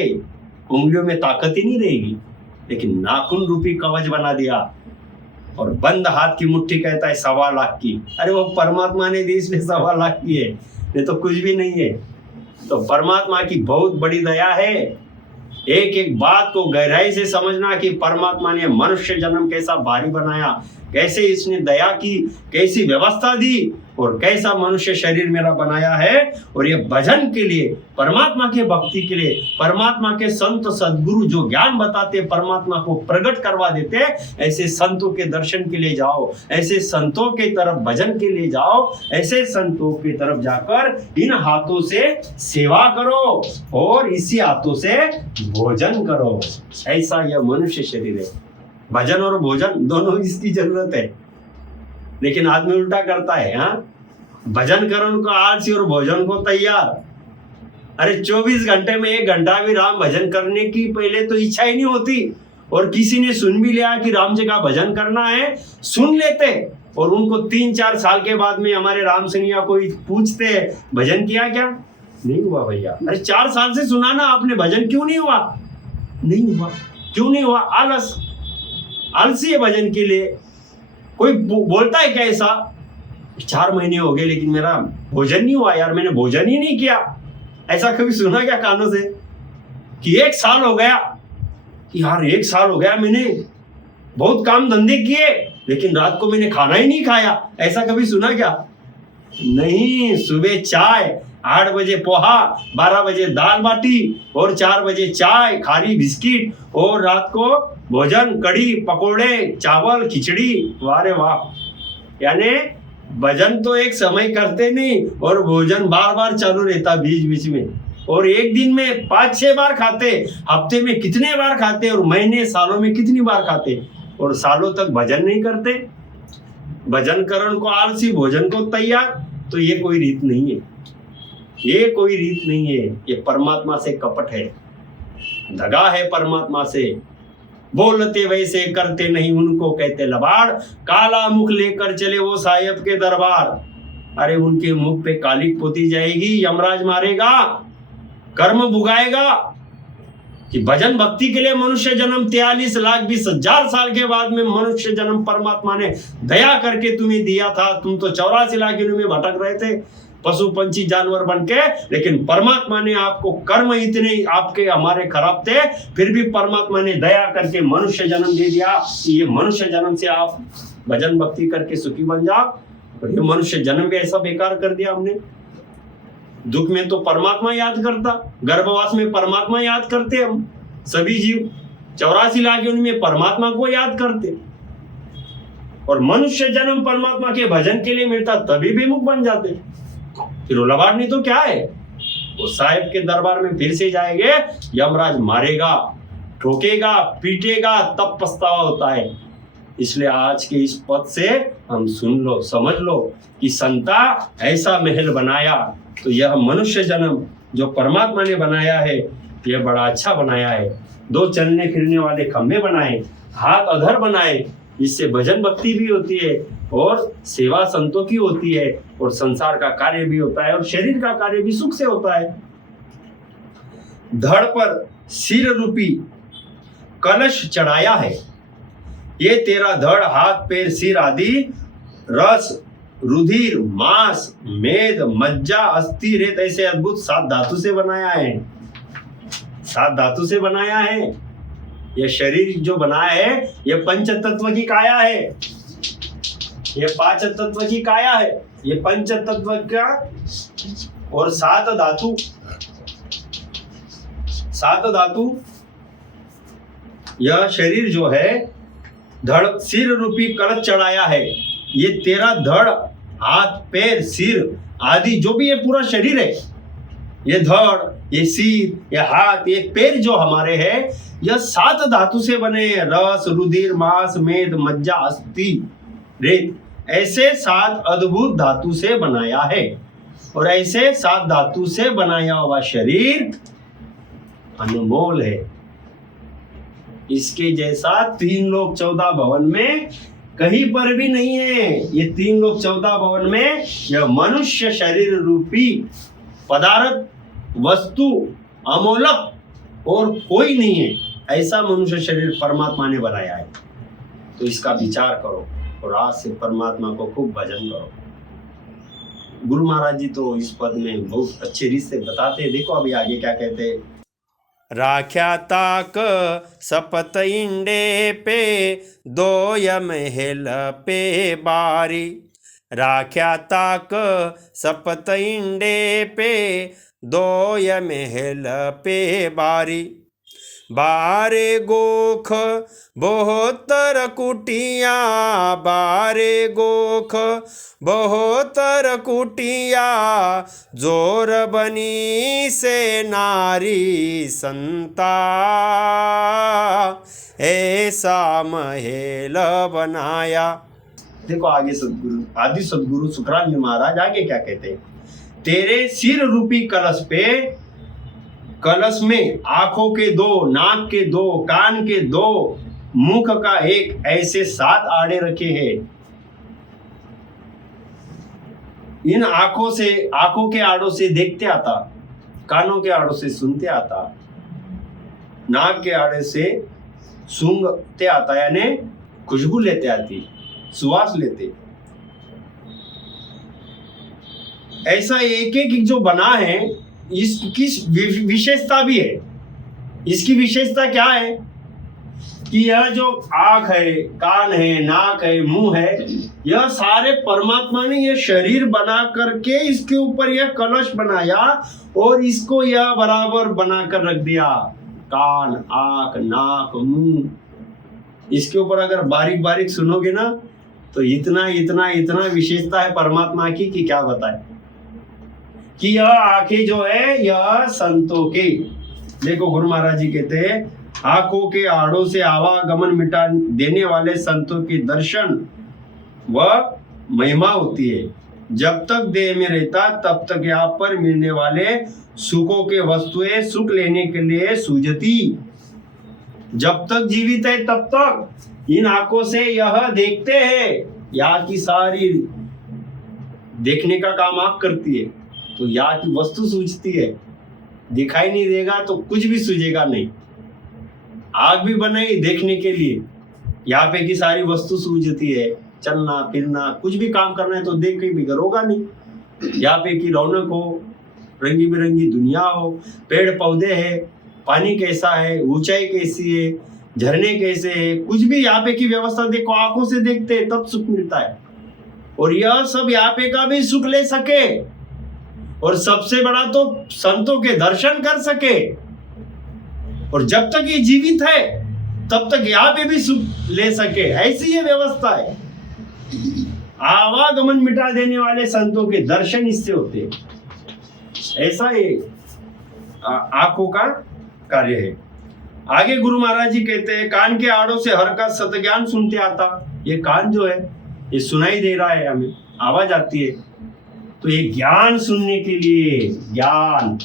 उंगलियों में ताकत ही नहीं रहेगी। लेकिन नाखून रूपी कवच बना दिया और बंद हाथ की मुट्ठी कहता है 1.25 लाख की। अरे वो परमात्मा ने दी, इसलिए 1.25 लाख की है, ये तो कुछ भी नहीं है। तो परमात्मा की बहुत बड़ी दया है। एक एक बात को गहराई से समझना कि परमात्मा ने मनुष्य जन्म कैसा भारी बनाया, कैसे इसने दया की, कैसी व्यवस्था दी और कैसा मनुष्य शरीर मेरा बनाया है। और ये भजन के लिए, परमात्मा के भक्ति के लिए, परमात्मा के संत सद्गुरु जो ज्ञान बताते, परमात्मा को प्रकट करवा देते, ऐसे संतों के दर्शन के लिए जाओ, ऐसे संतों के तरफ भजन के लिए जाओ, ऐसे संतों की तरफ जाकर इन हाथों से सेवा करो और इसी हाथों से भोजन करो। ऐसा यह मनुष्य शरीर है। भजन और भोजन दोनों इसकी जरूरत है, लेकिन आदमी उल्टा करता है। हाँ, भजन करो को आलसी और भोजन को तैयार। अरे 24 घंटे में 1 घंटा भी राम भजन करने की पहले तो इच्छा ही नहीं होती, और किसी ने सुन भी लिया कि राम जी का भजन करना है, सुन लेते, और उनको 3-4 साल के बाद में हमारे राम सिंह कोई पूछते भजन किया क्या? नहीं हुआ भैया। अरे 4 साल से सुना ना आपने, भजन क्यों नहीं हुआ? नहीं हुआ। क्यों नहीं हुआ? आलसी है भजन के लिए। कोई बोलता है क्या ऐसा? 4 महीने हो गए लेकिन मेरा भोजन नहीं हुआ यार, मैंने भोजन ही नहीं किया। ऐसा कभी सुना क्या कानों से? कि 1 साल हो गया, कि यार 1 साल हो गया, मैंने बहुत काम धंधे किए लेकिन रात को मैंने खाना ही नहीं खाया। ऐसा कभी सुना क्या? नहीं। सुबह चाय, 8 बजे पोहा, 12 बजे दाल बाटी और 4 बजे चाय, खारी बिस्किट, और रात को भोजन कड़ी पकोड़े चावल खिचड़ी। वाह रे वाह। यानी भजन तो एक समय करते नहीं और भोजन बार बार चालू रहता बीच बीच में, और एक दिन में 5-6 बार खाते, हफ्ते में कितने बार खाते, और महीने सालों में कितनी बार खाते, और सालों तक भजन नहीं करते। भजन करण को आलसी, भोजन को तैयार। तो ये कोई रीत नहीं है, ये कोई रीत नहीं है। ये परमात्मा से कपट है, दगा है परमात्मा से। बोलते वैसे करते नहीं, उनको कहते लबाड़। काला मुख लेकर चले वो साहेब के दरबार। अरे उनके मुख पे कालिक पोती जाएगी, यमराज मारेगा, कर्म भुगाएगा। कि भजन भक्ति के लिए मनुष्य जन्म 43,20,000 साल के बाद में मनुष्य जन्म परमात्मा ने दया करके तुम्हें दिया था। तुम तो 84 लाख योनि में भटक रहे थे, पशु पंछी जानवर बन के, लेकिन परमात्मा ने आपको, कर्म इतने आपके हमारे खराब थे, फिर भी परमात्मा ने दया करके मनुष्य जन्म दे दिया। ये मनुष्य जन्म से आप भजन भक्ति करके सुखी बन जाओ। और ये मनुष्य जन्म भी ऐसा बेकार कर दिया हमने। दुख में तो परमात्मा याद करता, गर्भवास में परमात्मा याद करते, हम सभी जीव 84 लाख योनि में परमात्मा को याद करते, और मनुष्य जन्म परमात्मा के भजन के लिए मिलता तभी बेमुख बन जाते। फिर लबाड़ नहीं तो क्या है? वो साहिब के दरबार में फिर से जाएंगे, यमराज मारेगा, ठोकेगा, पीटेगा, तब पछतावा होता है। इसलिए आज के इस पद से हम सुन लो, समझ लो कि संता ऐसा महल बनाया, तो यह मनुष्य जन्म जो परमात्मा ने बनाया है, यह बड़ा अच्छा बनाया है। 2 चलने फिरने वाले खंभे बनाए, हाथ अधर बनाए, इससे भजन भक्ति भी होती है और सेवा संतों की होती है, और संसार का कार्य भी होता है, और शरीर का कार्य भी सुख से होता है। धड़ पर सिर रूपी कलश चढ़ाया है, ये तेरा धड़ हाथ पैर सिर आदि रस रुधिर मांस मेद मज्जा अस्थि रेत ऐसे अद्भुत 7 धातु से बनाया है। 7 धातु से बनाया है। यह शरीर जो बनाया है, यह पंच तत्व की काया है, यह 5 तत्व की काया है, यह पंच तत्व का, और 7 धातु, 7 धातु। यह शरीर जो है धड़ सिर रूपी कलश चढ़ाया है, ये तेरा धड़, हाथ, पैर, सिर आदि जो भी ये पूरा शरीर है, ये धड़, ये सिर, ये हाथ, ये पैर जो हमारे हैं, यह 7 धातु से बने हैं। रस, रुधिर, मांस, मेद, मज्जा, अस्थि, रेत, ऐसे 7 अद्भुत धातु से बनाया है। और ऐसे 7 धातु से बनाया हुआ शरीर अनमोल है। इसके जैसा 3 लोक 14 भवन में कहीं पर भी नहीं है। ये 3 लोक 14 भवन में यह मनुष्य शरीर रूपी पदार्थ, वस्तु अमोलक और कोई नहीं है। ऐसा मनुष्य शरीर परमात्मा ने बनाया है। तो इसका विचार करो और आज से परमात्मा को खूब भजन करो। गुरु महाराज जी तो इस पद में बहुत अच्छे रीत से बताते हैं। देखो अभी आगे क्या कहते हैं। राख्या ताक सपत इंडे पे, दोय महल पे बारी। राख्या ताक सपत इंडे पे, दोय महल पे बारी। बारे गोख बहुतर कुटिया, बारे गोख बहुतर कुटिया। जोर बनी से नारी संता, ऐसा महल बनाया। देखो आगे सदगुरु, आदि सदगुरु सुखराम जी महाराज आगे क्या कहते हैं। तेरे सिर रूपी कलश पे, कलश में आंखों के 2, नाक के 2, कान के 2, मुख का 1, ऐसे 7 आड़े रखे हैं। इन आंखों से, आंखों के आड़ों से देखते आता, कानों के आड़ों से सुनते आता, नाक के आड़े से सूंघते आता, यानी खुशबू लेते आती, सुवास लेते। ऐसा एक एक जो बना है, इसकी विशेषता भी है। इसकी विशेषता क्या है कि यह जो आंख है, कान है, नाक है, मुंह है, यह सारे परमात्मा ने यह शरीर बना करके इसके ऊपर यह कलश बनाया और इसको यह बराबर बना कर रख दिया। कान, आंख, नाक, मुंह, इसके ऊपर अगर बारीक बारीक सुनोगे ना तो इतना इतना इतना विशेषता है परमात्मा की कि क्या बताए। कि यह आंखें जो है यह संतों के, देखो गुरु महाराज जी कहते हैं, आंखों के आड़ों से आवागमन मिटा देने वाले संतों की दर्शन व महिमा होती है। जब तक देह में रहता तब तक यहाँ पर मिलने वाले सुखों के वस्तुएं सुख लेने के लिए सूझती। जब तक जीवित है तब तक इन आंखों से यह देखते हैं। यहाँ की सारी देखने का काम आंख करती है, तो यहाँ की वस्तु सूझती है। दिखाई नहीं देगा तो कुछ भी सूझेगा नहीं। आग भी बनाई देखने के लिए, यहाँ पे की सारी वस्तु सूझती है। चलना फिरना कुछ भी काम करना है तो देख के बिगड़ होगा नहीं। यहाँ पे की रौनक हो, रंगी बिरंगी दुनिया हो, पेड़ पौधे है, पानी कैसा है, ऊंचाई कैसी है, झरने कैसे है, कुछ भी यहाँ पे की व्यवस्था देखो, आंखों से देखते हैं तब सुख मिलता है। और यह सब यहाँ पे का भी सुख ले सके, और सबसे बड़ा तो संतों के दर्शन कर सके। और जब तक ये जीवित है तब तक यहाँ पे भी सुख ले सके, ऐसी ये व्यवस्था है। आवागमन मिटा देने वाले संतों के दर्शन इससे होते हैं। ऐसा ये आंखों का कार्य है। आगे गुरु महाराज जी कहते हैं, कान के आड़ों से हर का सतज्ञान सुनते आता। ये कान जो है ये सुनाई दे रहा है, हमें आवाज आती है, तो ये ज्ञान सुनने के लिए, ज्ञान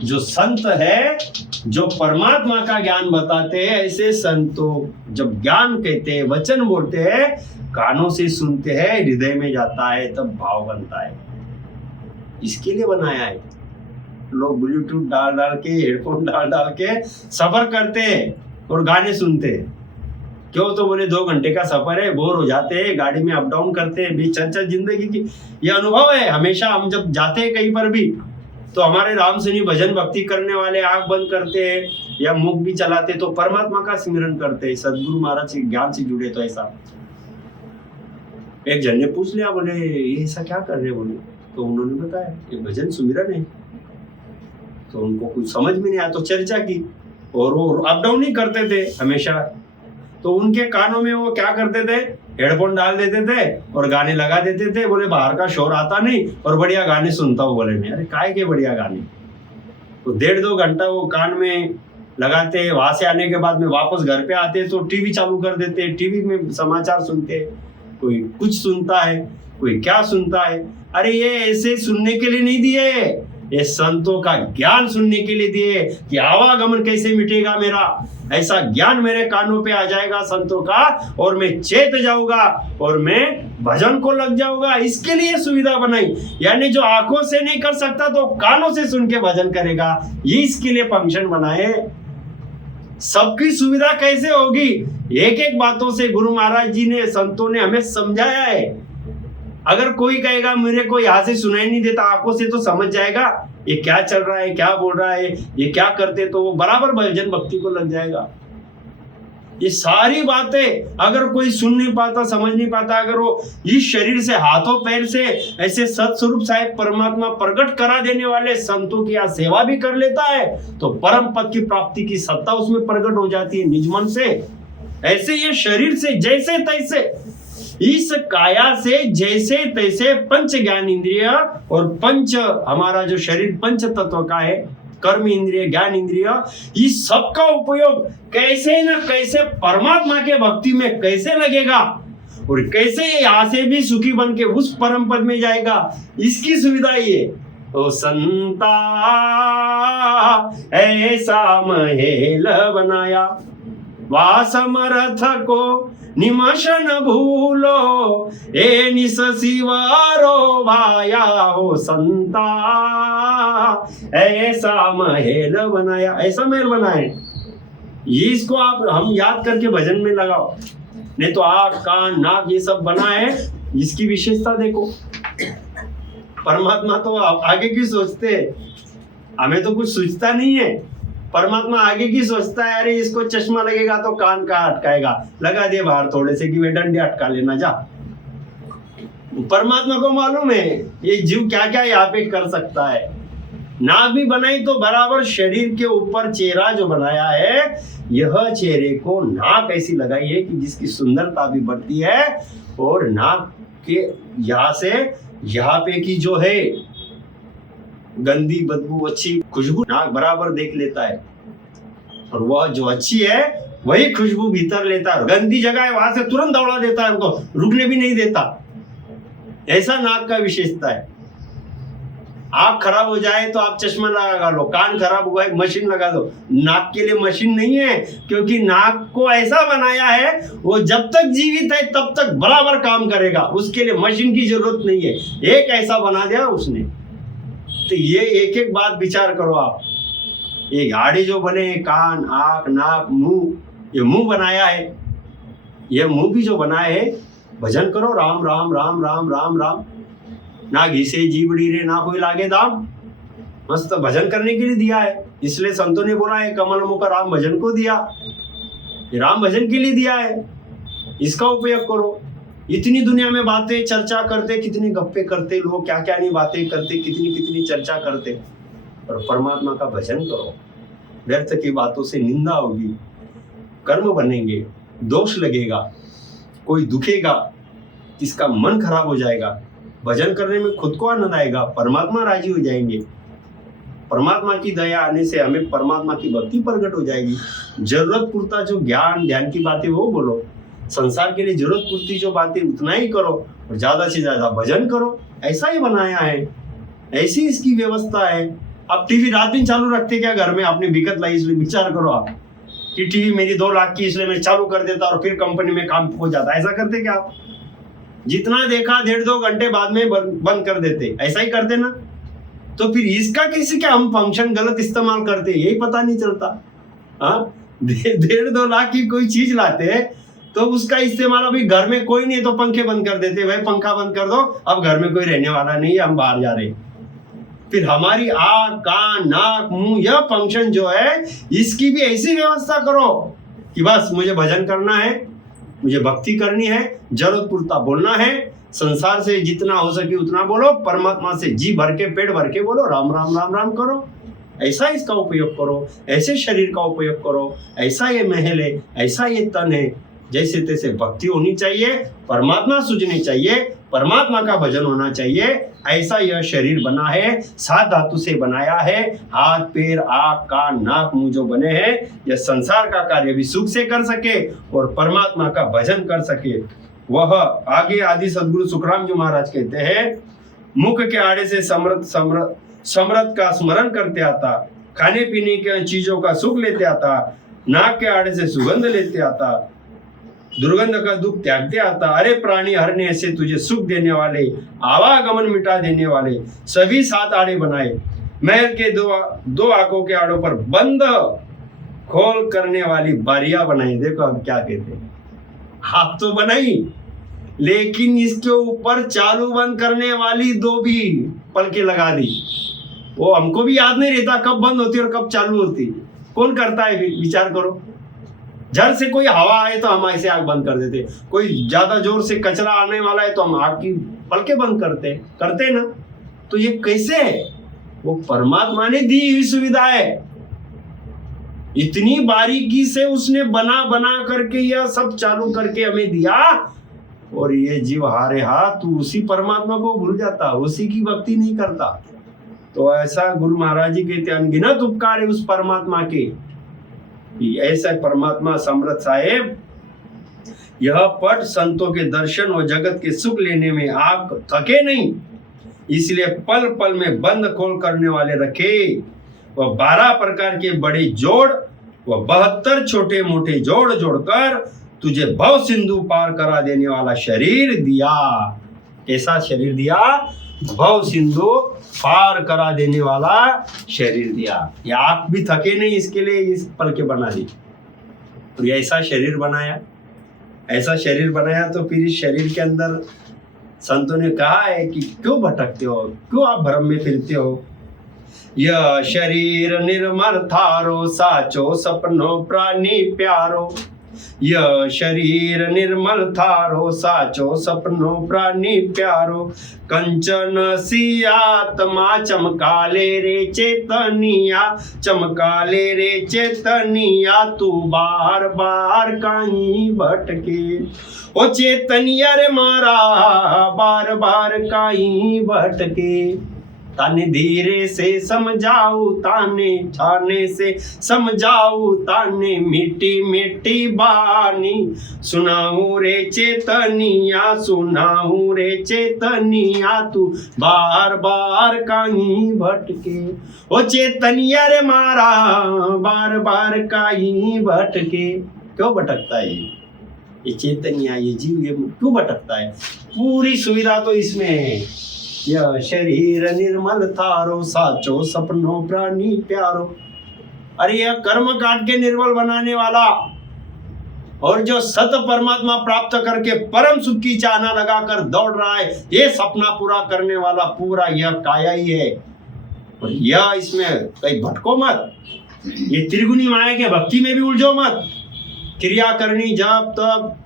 जो संत है जो परमात्मा का ज्ञान बताते हैं, ऐसे संतों जब ज्ञान कहते हैं, वचन बोलते हैं, कानों से सुनते हैं, हृदय में जाता है, तब भाव बनता है। इसके लिए बनाया है। लोग ब्लूटूथ डाल डाल के, हेडफोन डाल डाल के सफर करते हैं और गाने सुनते हैं। क्यों? तो बोले 2 घंटे का सफर है, बोर हो जाते हैं, गाड़ी में अप डाउन करते हैं, भी चंचल जिंदगी की ये अनुभव है। हमेशा हम जब जाते हैं कहीं पर भी तो हमारे राम सुनी भजन भक्ति करने वाले आंख बंद करते हैं या मुख भी चलाते तो परमात्मा का सिमरन करते हैं, सदगुरु महाराज के ज्ञान से जुड़े। तो ऐसा एक जन ने पूछ लिया, बोले ये ऐसा क्या कर रहे? बोले तो उन्होंने बताया ये भजन सुमिरन है। तो उनको कुछ समझ में नहीं आया तो चर्चा की, और वो अप डाउन नहीं करते थे हमेशा, तो उनके कानों में वो क्या करते थे, हेडफोन डाल देते थे और गाने लगा देते थे। बोले बाहर का शोर आता नहीं और बढ़िया गाने सुनता हूँ। बोले मैं, अरे काय के बढ़िया गाने। तो 1.5-2 घंटा वो कान में लगाते, वहां से आने के बाद में वापस घर पे आते तो टीवी चालू कर देते, टीवी में समाचार सुनते, कोई कुछ सुनता है, कोई क्या सुनता है। अरे ये ऐसे सुनने के लिए नहीं दिए, ये संतों का ज्ञान सुनने के लिए दिए कि आवागमन कैसे मिटेगा मेरा, ऐसा ज्ञान मेरे कानों पे आ जाएगा संतों का और मैं चेत जाऊंगा और मैं भजन को लग जाऊंगा। इसके लिए सुविधा बनाई, यानी जो आंखों से नहीं कर सकता तो कानों से सुन के भजन करेगा, ये इसके लिए फंक्शन बनाए। सबकी सुविधा कैसे होगी, एक एक बातों से गुरु महाराज जी ने, संतों ने हमें समझाया है। अगर कोई कहेगा मेरे को यहाँ से सुनाई नहीं देता, आंखों से तो समझ जाएगा ये क्या चल रहा है, क्या बोल रहा है, ये क्या करते, तो वो बराबर भजन भक्ति को लग जाएगा। ये सारी बातें अगर कोई सुन नहीं पाता, समझ नहीं पाता, अगर वो इस शरीर से, हाथों पैर से ऐसे सत्स्वरूप साहिब परमात्मा प्रकट करा देने वाले संतों की यहाँ सेवा भी कर लेता है तो परम पद की प्राप्ति की सत्ता उसमें प्रकट हो जाती है निज मन से। ऐसे ये शरीर से जैसे तैसे, इस काया से जैसे तैसे पंच ज्ञान इंद्रिय और पंच, हमारा जो शरीर पंच तत्व का है, कर्म इंद्रिय, ज्ञान इंद्रिय, इस सब का उपयोग कैसे न कैसे परमात्मा के भक्ति में कैसे लगेगा और कैसे यहाँ से भी सुखी बन के उस परम पद में जाएगा, इसकी सुविधा ये। ओ संता ऐसा महल बनाया, वासमरथ को निमशन भूलो, ए निस शिवारो भाया हो संता ऐसा महल बनाया। ऐसा महल बनाए, ये इसको आप हम याद करके भजन में लगाओ, नहीं तो आँख कान नाक ये सब बना है, इसकी विशेषता देखो। परमात्मा तो आगे की सोचते हैं, हमें तो कुछ सोचता नहीं है। परमात्मा आगे की सोचता है, अरे इसको चश्मा लगेगा तो कान का अटकाएगा, लगा दे बाहर थोड़े से कि वे डंडे अटका लेना जा। परमात्मा को मालूम है ये जीव क्या क्या यहाँ पे कर सकता है। नाक भी बनाई तो बराबर शरीर के ऊपर चेहरा जो बनाया है, यह चेहरे को नाक ऐसी लगाई है कि जिसकी सुंदरता भी बढ़ती है और नाक के यहाँ से यहाँ पे की जो है गंदी बदबू अच्छी खुशबू नाक बराबर देख लेता है और वह जो अच्छी है वही खुशबू भीतर लेता है। गंदी जगह है वहां से तुरंत दौड़ा देता है, उनको रुकने भी नहीं देता। ऐसा नाक का विशेषता है। आँख खराब हो जाए तो आप चश्मा लगा लो, कान खराब हुआ है मशीन लगा दो। नाक के लिए मशीन नहीं है, क्योंकि नाक को ऐसा बनाया है वो जब तक जीवित है तब तक बराबर काम करेगा, उसके लिए मशीन की जरूरत नहीं है। एक ऐसा बना दिया उसने। तो ये एक एक बात विचार करो आप। ये गाड़ी जो बने, कान आँख नाक मुंह, ये मुंह बनाया है, ये मुंह भी जो बनाया है, भजन करो राम राम राम राम राम राम, ना घिसे जीवड़ी रे ना कोई लागे दाम। मस्त भजन करने के लिए दिया है, इसलिए संतों ने बोला है कमल मुख राम भजन को दिया। ये राम भजन के लिए दिया है, इसका उपयोग करो। इतनी दुनिया में बातें चर्चा करते, कितनी गप्पे करते लोग, क्या क्या नहीं बातें करते, कितनी कितनी चर्चा करते, और परमात्मा का भजन करो। व्यर्थ की बातों से निंदा होगी, कर्म बनेंगे, दोष लगेगा, कोई दुखेगा, इसका मन खराब हो जाएगा। भजन करने में खुद को आनंद आएगा, परमात्मा राजी हो जाएंगे। परमात्मा की दया आने से हमें परमात्मा की भक्ति प्रकट हो जाएगी। जरूरत पूरता जो ज्ञान ध्यान की बातें वो बोलो, संसार के लिए जरूरत पूर्ति जो बातें उतना ही करो और ज्यादा से ज्यादा भजन करो। ऐसा ही बनाया है, ऐसी इसकी व्यवस्था है। अब टीवी रात दिन चालू रखते क्या घर में, आपने दिक्कत लाई, इसलिए विचार करो आप कि टीवी मेरी 2 लाख की इसलिए मैं चालू कर देता और फिर कंपनी में काम हो जाता। ऐसा करते क्या आप? जितना देखा 1.5-2 घंटे बाद में बंद कर देते, ऐसा ही करते ना। तो फिर इसका कैसे क्या हम फंक्शन गलत इस्तेमाल करते, यही पता नहीं चलता। हाँ, 1.5-2 लाख की कोई चीज लाते तो उसका इस्तेमाल, अभी घर में कोई नहीं है तो पंखे बंद कर देते, भाई पंखा बंद कर दो, अब घर में कोई रहने वाला नहीं है, हम बाहर जा रहे। फिर हमारी आँख कान नाक मुंह, यह फंक्शन जो है इसकी भी ऐसी व्यवस्था करो कि बस मुझे भजन करना है, मुझे भक्ति करनी है, जरूरत पूरता बोलना है, संसार से जितना हो सके उतना बोलो, परमात्मा से जी भर के पेट भर के बोलो, राम राम राम राम करो। ऐसा इसका उपयोग करो, ऐसे शरीर का उपयोग करो, ऐसा ये महल है, ऐसा ये तन है, जैसे तैसे भक्ति होनी चाहिए, परमात्मा सूझनी चाहिए, परमात्मा का भजन होना चाहिए। ऐसा यह शरीर बना है, 7 धातु से बनाया है। हाथ पैर आँख कान नाक मुंह जो बने हैं, यह संसार का कार्य भी सुख से कर सके और परमात्मा का भजन कर सके। वह आगे आदि सदगुरु सुखराम जी महाराज कहते हैं, मुख के आड़े से समृद्ध का स्मरण करते आता, खाने पीने के चीजों का सुख लेते आता, नाक के आड़े से सुगंध लेते आता, दुर्गंध का दुख त्यागते आता। अरे प्राणी हरने से तुझे सुख देने वाले, आवागमन मिटा देने वाले सभी 7 आड़े बनाए। महल के दो आंखों के आड़ों पर बंद खोल करने वाली बारियां बनाई। देखो अब क्या कहते हैं, आप तो बनाई, लेकिन इसके ऊपर चालू बंद करने वाली 2 भी पलके लगा दी। वो हमको भी याद नहीं रहता कब बंद होती और कब चालू होती। कौन करता है विचार करो। झट से कोई हवा आए तो हम ऐसे आग बंद कर देते, कोई ज्यादा जोर से कचरा आने वाला है तो हम आग की पलके बंद करते ना। तो ये कैसे है? वो परमात्मा ने दी हुई सुविधा है। इतनी बारीकी से उसने बना करके यह सब चालू करके हमें दिया, और ये जीव हारे हाथ तू उसी परमात्मा को भूल जाता, उसी की भक्ति नहीं करता। तो ऐसा गुरु महाराज जी कहते अनगिनत उपकार है उस परमात्मा के। ऐसा परमात्मा समर्थ साहेब, यह पट संतों के दर्शन व जगत के सुख लेने में आप थके नहीं, इसलिए पल पल में बंद खोल करने वाले रखे। वह 12 प्रकार के बड़े जोड़ व 72 छोटे मोटे जोड़ जोड़कर तुझे भव सिंधु पार करा देने वाला शरीर दिया। कैसा शरीर दिया? भव सिंधु पार करा देने वाला शरीर दिया। ये आप भी थके नहीं, इसके लिए इस पल के बना दी। तो ऐसा शरीर बनाया, ऐसा शरीर बनाया तो फिर इस शरीर के अंदर संतों ने कहा है कि क्यों भटकते हो, क्यों आप भ्रम में फिरते हो। यह शरीर निर्मल थारो, साचो सपनो प्राणी प्यारो। यह शरीर निर्मल थारो, साचो सपनो प्राणी प्यारो। कंचन सी आत्मा चमकाले रे चेतनिया, चमकाले रे चेतनिया, तू बार बार काहीं भटके। ओ चेतनिया रे मारा बार बार काहीं भटके। ताने धीरे से समझाऊ, ताने छाने से समझाऊ, ताने मीठी मीठी बानी। सुनाऊ रे चेतनिया, सुनाऊ रे चेतनिया, तू बार बार काहीं भटके। ओ चेतनिया रे मारा बार बार काहीं भटके। क्यों भटकता है ये चेतनिया, ये जीव, ये क्यों भटकता है? पूरी सुविधा तो इसमें है। यह शरीर निर्मल थारो, साचो सपनो प्राणी प्यारो। अरे यह कर्म काट के निर्मल बनाने वाला और जो सत परमात्मा प्राप्त करके परम सुख की चाहना लगाकर दौड़ रहा है, ये सपना पूरा करने वाला पूरा यह काया ही है। और यह इसमें कहीं भटको मत। ये त्रिगुणी माया के भक्ति में भी उलझो मत। क्रिया करनी जब तब,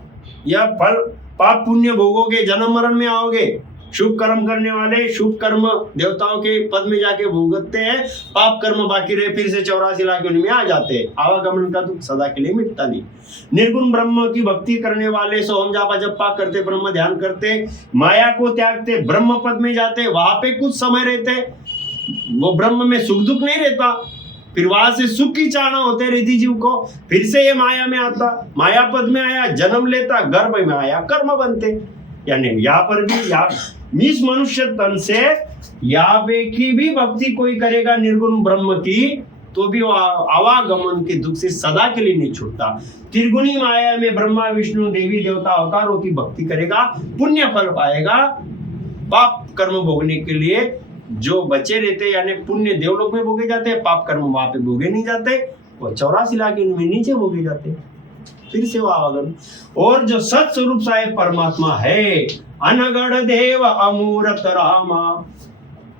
यह फल पाप पुण्य भोगोगे, जन्म मरण में आओगे। शुभ कर्म करने वाले शुभ कर्म देवताओं के पद में जाके भुगतते हैं, पाप कर्म बाकी रहे फिर से 84 लाख योनि में आ जाते हैं। आवागमन का दुख सदा के लिए मिटता नहीं। निर्गुण ब्रह्म की भक्ति करने वाले सोहम जापा जप्पा करते, ब्रह्म ध्यान करते, माया को त्यागते, ब्रह्म पद में जाते, वहां पे कुछ समय रहते, वो ब्रह्म में सुख दुख नहीं रहता, फिर वहां से सुख की चाहना होते रहती जीव को, फिर से ये माया में आता, माया पद में आया, जन्म लेता, गर्भ में आया, कर्म बनते। यानी यहाँ पर भी इस मनुष्य तन से यहाँ पे की भी भक्ति कोई करेगा निर्गुण ब्रह्म की, तो भी वो आवागमन के दुख से सदा के लिए नहीं छूटता। त्रिगुणी माया में ब्रह्मा विष्णु देवी देवता अवतारों की भक्ति करेगा, पुण्य फल पाएगा। पाप कर्म भोगने के लिए जो बचे रहते, यानी पुण्य देवलोक में भोगे जाते हैं, पाप कर्म वहां पे भोगे नहीं जाते, वो 84 लाख में नीचे भोगे जाते, फिर से वो आवागमन। और जो सत स्वरूप साहेब परमात्मा है, अनगढ़ देव अमूरत रामा,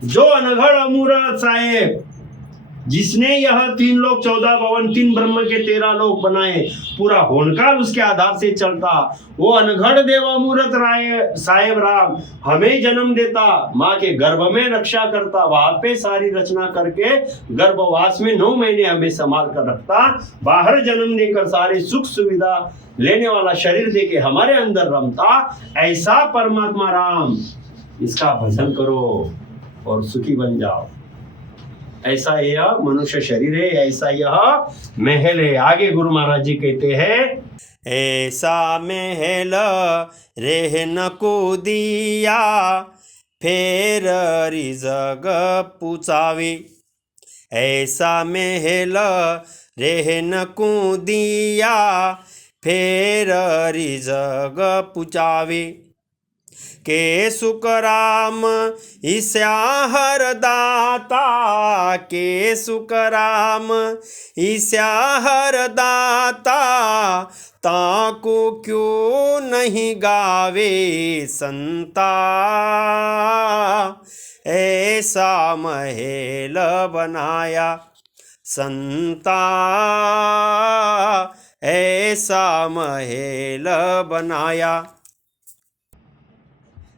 जो अनगढ़ अमूरत साहेब जिसने यह 3 लोक 14 भवन 3 ब्रह्म के 13 लोक बनाए, पूरा होनकाल उसके आधार से चलता, वो अनघड़ देवामूर्त राय साहेब राम हमें जन्म देता, माँ के गर्भ में रक्षा करता, वहां पे सारी रचना करके गर्भवास में 9 महीने हमें संभाल कर रखता, बाहर जन्म देकर सारे सुख सुविधा लेने वाला शरीर देके हमारे अंदर रमता। ऐसा परमात्मा राम, इसका भजन करो और सुखी बन जाओ। ऐसा यह मनुष्य शरीर है, ऐसा यह महल है। आगे गुरु महाराज जी कहते हैं, ऐसा महल रहन को दिया, फेर रिजग पुचावे। ऐसा महल रहन को दिया, फेर रिजग पुचावे। के सुख राम ईसा हर दाता, के सुख राम ईसा हर दाता, ताको क्यों नहीं गावे संता। ऐसा महल बनाया संता, ऐसा महल बनाया।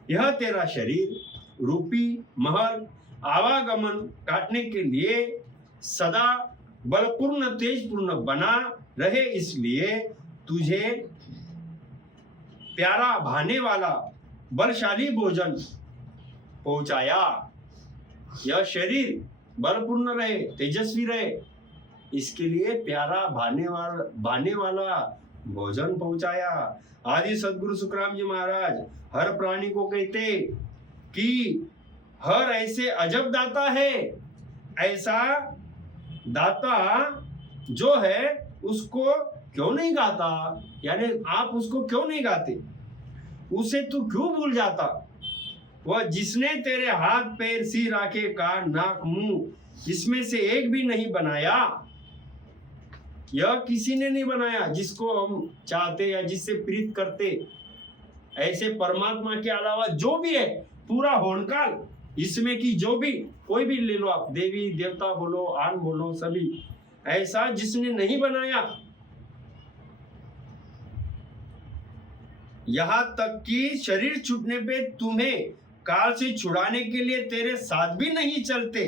यह तेरा शरीर रूपी महल आवागमन काटने के लिए सदा बलपूर्ण तेजपूर्ण बना रहे, इसलिए तुझे प्यारा भाने वाला बलशाली भोजन पहुंचाया। यह शरीर बलपूर्ण रहे, तेजस्वी रहे, इसके लिए प्यारा भाने वाला भोजन पहुंचाया। आदि सदगुरु सुखराम जी महाराज हर प्राणी को कहते कि हर ऐसे अजब दाता है, ऐसा दाता जो है उसको क्यों नहीं गाता, यानी आप उसको क्यों नहीं गाते, उसे तू क्यों भूल जाता। वह जिसने तेरे हाथ पैर सिर आंखें कान नाक मुंह इसमें से एक भी नहीं बनाया, यह किसी ने नहीं बनाया जिसको हम चाहते या जिससे प्रीत करते। ऐसे परमात्मा के अलावा जो भी है पूरा होनकाल, इसमें की जो भी कोई भी ले लो आप, देवी देवता बोलो आन बोलो, सभी ऐसा जिसने नहीं बनाया। यहां तक कि शरीर छूटने पे तुम्हें काल से छुड़ाने के लिए तेरे साथ भी नहीं चलते,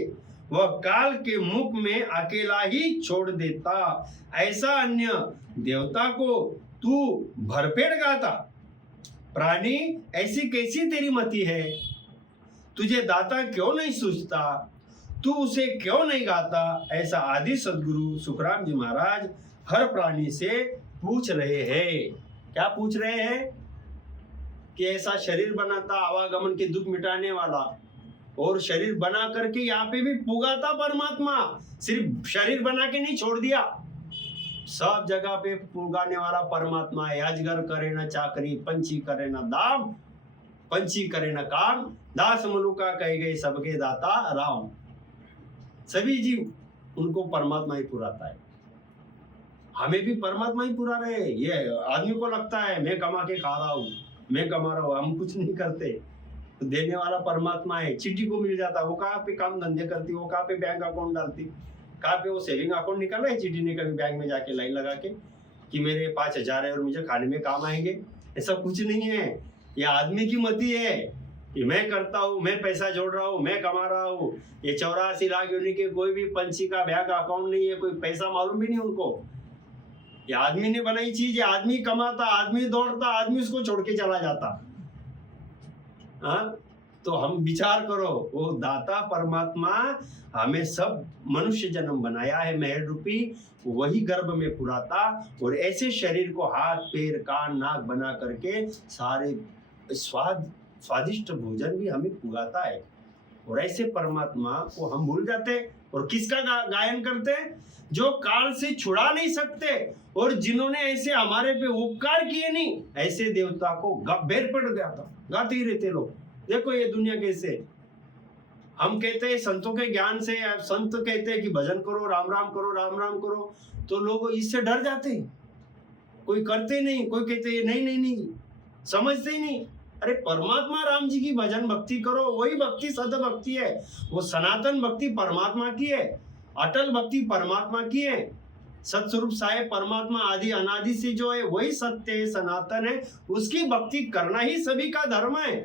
वह काल के मुख में अकेला ही छोड़ देता। ऐसा अन्य देवता को तू भरपेट गाता। प्राणी ऐसी कैसी तेरी मति है, तुझे दाता क्यों नहीं सूझता, तू उसे क्यों नहीं गाता। ऐसा आदि सदगुरु सुखराम जी महाराज हर प्राणी से पूछ रहे हैं। क्या पूछ रहे हैं कि ऐसा शरीर बनाता आवागमन के दुख मिटाने वाला, और शरीर बना करके यहाँ पे भी पुगाता परमात्मा, सिर्फ शरीर बना के नहीं छोड़ दिया, सब जगह पे पुगाने वाला परमात्मा है। अजगर करे न चाकरी, पंछी करे न दाम, पंछी करे न काम, दास मलुका कहे गए सबके दाता राम। सभी जीव उनको परमात्मा ही पुराता है, हमें भी परमात्मा ही पुरा रहे। ये आदमी को लगता है मैं कमा के खा रहा हूँ, मैं कमा रहा हूँ, हम कुछ नहीं करते, तो देने वाला परमात्मा है। चिट्ठी को मिल जाता, वो कहाँ पे काम धंधे करती, वो कहाँ पे बैंक अकाउंट डालती, कहाँ पे वो सेविंग अकाउंट निकाल रहा है, चिट्ठी ने कभी बैंक में जाके लाइन लगा के कि मेरे 5,000 है और मुझे खाने में काम आएंगे, ऐसा कुछ नहीं है। ये आदमी की मति है कि मैं करता हूँ, मैं पैसा जोड़ रहा हूँ, मैं कमा रहा हूँ। ये 84 लाख यूनिट के कोई भी पंछी का बैंक अकाउंट नहीं है, कोई पैसा मालूम भी नहीं उनको। ये आदमी ने बनाई चीज, आदमी कमाता, आदमी दौड़ता, आदमी उसको छोड़ के चला जाता। हाँ, तो हम विचार करो, वो दाता परमात्मा हमें सब मनुष्य जन्म बनाया है महल रूपी, वही गर्भ में पुराता, और ऐसे शरीर को हाथ पैर कान नाक बना करके सारे स्वादिष्ट भोजन भी हमें पुगाता है। और ऐसे परमात्मा को हम भूल जाते और किसका गायन करते, जो काल से छुड़ा नहीं सकते और जिन्होंने ऐसे हमारे पे उपकार किए नहीं, ऐसे देवता को गब्बेर पड़ गया था, गाते ही रहते लोग। देखो ये दुनिया कैसे, हम कहते हैं संतों के ज्ञान से, संत कहते हैं कि भजन करो, राम राम करो, राम राम करो, तो लोग इससे डर जाते हैं, कोई करते नहीं, कोई कहते हैं नहीं नहीं नहीं, समझते ही नहीं। अरे परमात्मा राम जी की भजन भक्ति करो, वही भक्ति सद भक्ति है, वो सनातन भक्ति परमात्मा की है। अटल भक्ति परमात्मा की है। सतस्वरूप साहेब परमात्मा आदि अनादि से जो है वही सत्य है, सनातन है, उसकी भक्ति करना ही सभी का धर्म है।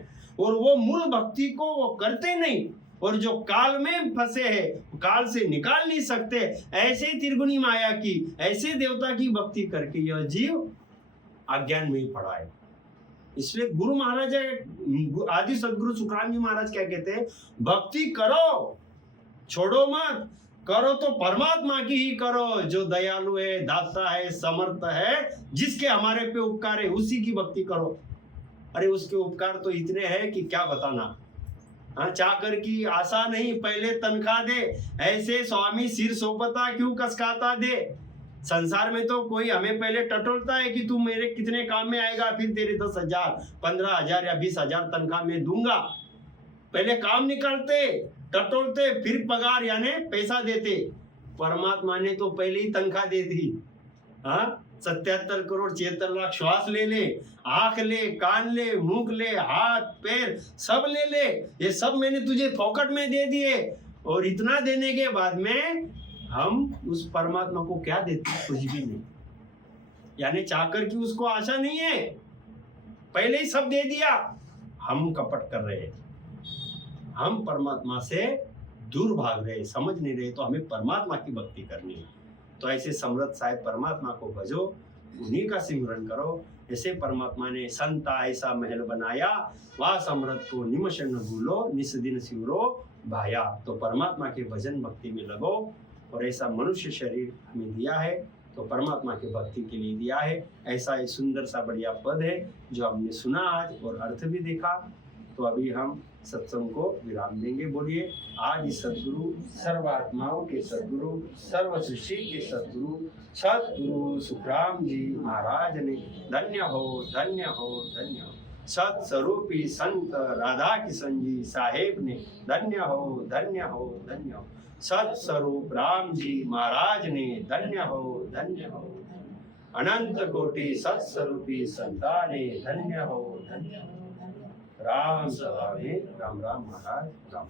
और वो मूल भक्ति को वो करते नहीं, और जो काल में फंसे हैं, काल से निकाल नहीं सकते, ऐसे त्रिगुणी माया की, ऐसे देवता की भक्ति करके यह जीव अज्ञान में ही पड़ा है। इसलिए गुरु महाराज आदि सदगुरु सुखराम जी महाराज क्या कहते हैं, भक्ति करो, छोड़ो मत, करो तो परमात्मा की ही करो, जो दयालु है, दाता है, समर्थ है, जिसके हमारे पे उपकार है, उसी की भक्ति करो। अरे उसके उपकार तो इतने हैं कि क्या बताना। हाँ, चाकर की आशा नहीं, पहले तनख्वाह दे, ऐसे स्वामी सिर सोपता क्यों कसकाता दे। संसार में तो कोई हमें पहले टटोलता है कि तू मेरे कितने काम में आएगा, फिर तेरे 10,000, 15,000 या 20,000 तनख्वाह में दूंगा। पहले काम निकालते, टटोलते, फिर पगार यानी पैसा देते। परमात्मा ने तो पहले ही तनख्वाह दे दी। हाँ, 77 करोड़ 76 लाख श्वास ले ले, आंख ले, कान ले, मुंह ले, हाथ पैर सब ले ले, ये सब मैंने तुझे फोकट में दे दिए। और इतना देने के बाद में हम उस परमात्मा को क्या देते, कुछ भी नहीं। यानी चाकर की उसको आशा नहीं है, पहले ही सब दे दिया। हम कपट कर रहे हैं, हम परमात्मा से दूर भाग रहे, समझ नहीं रहे। तो हमें परमात्मा की भक्ति करनी है। तो ऐसे समर्थ साहेब परमात्मा को भजो, उन्हीं का सिमरन करो। ऐसे परमात्मा ने संता ऐसा महल बनाया, वह समर्थ को निमश न भूलो, निस दिन सिवरो भाया। तो परमात्मा के भजन भक्ति में लगो। और ऐसा मनुष्य शरीर हमें दिया है तो परमात्मा के भक्ति के लिए दिया है। ऐसा एक सुंदर सा बढ़िया पद है जो हमने सुना आज और अर्थ भी देखा। तो अभी हम सत्संग को विराम देंगे। बोलिए, आज इस सदगुरु, सर्वात्माओं के सदगुरु, सर्व सृष्टि के सदगुरु, सदगुरु सुखराम जी महाराज ने धन्य हो, धन्य हो, धन्य हो। सत्स्वरूपी संत राधा किशन जी साहेब ने धन्य हो, धन्य हो, धन्य हो। सत्स्वरूप राम जी महाराज ने धन्य हो, धन्य हो। अनंत कोटि सत्स्वरूपी संताने धन्य हो, धन्य हो। राम सभा में राम राम महाराज राम।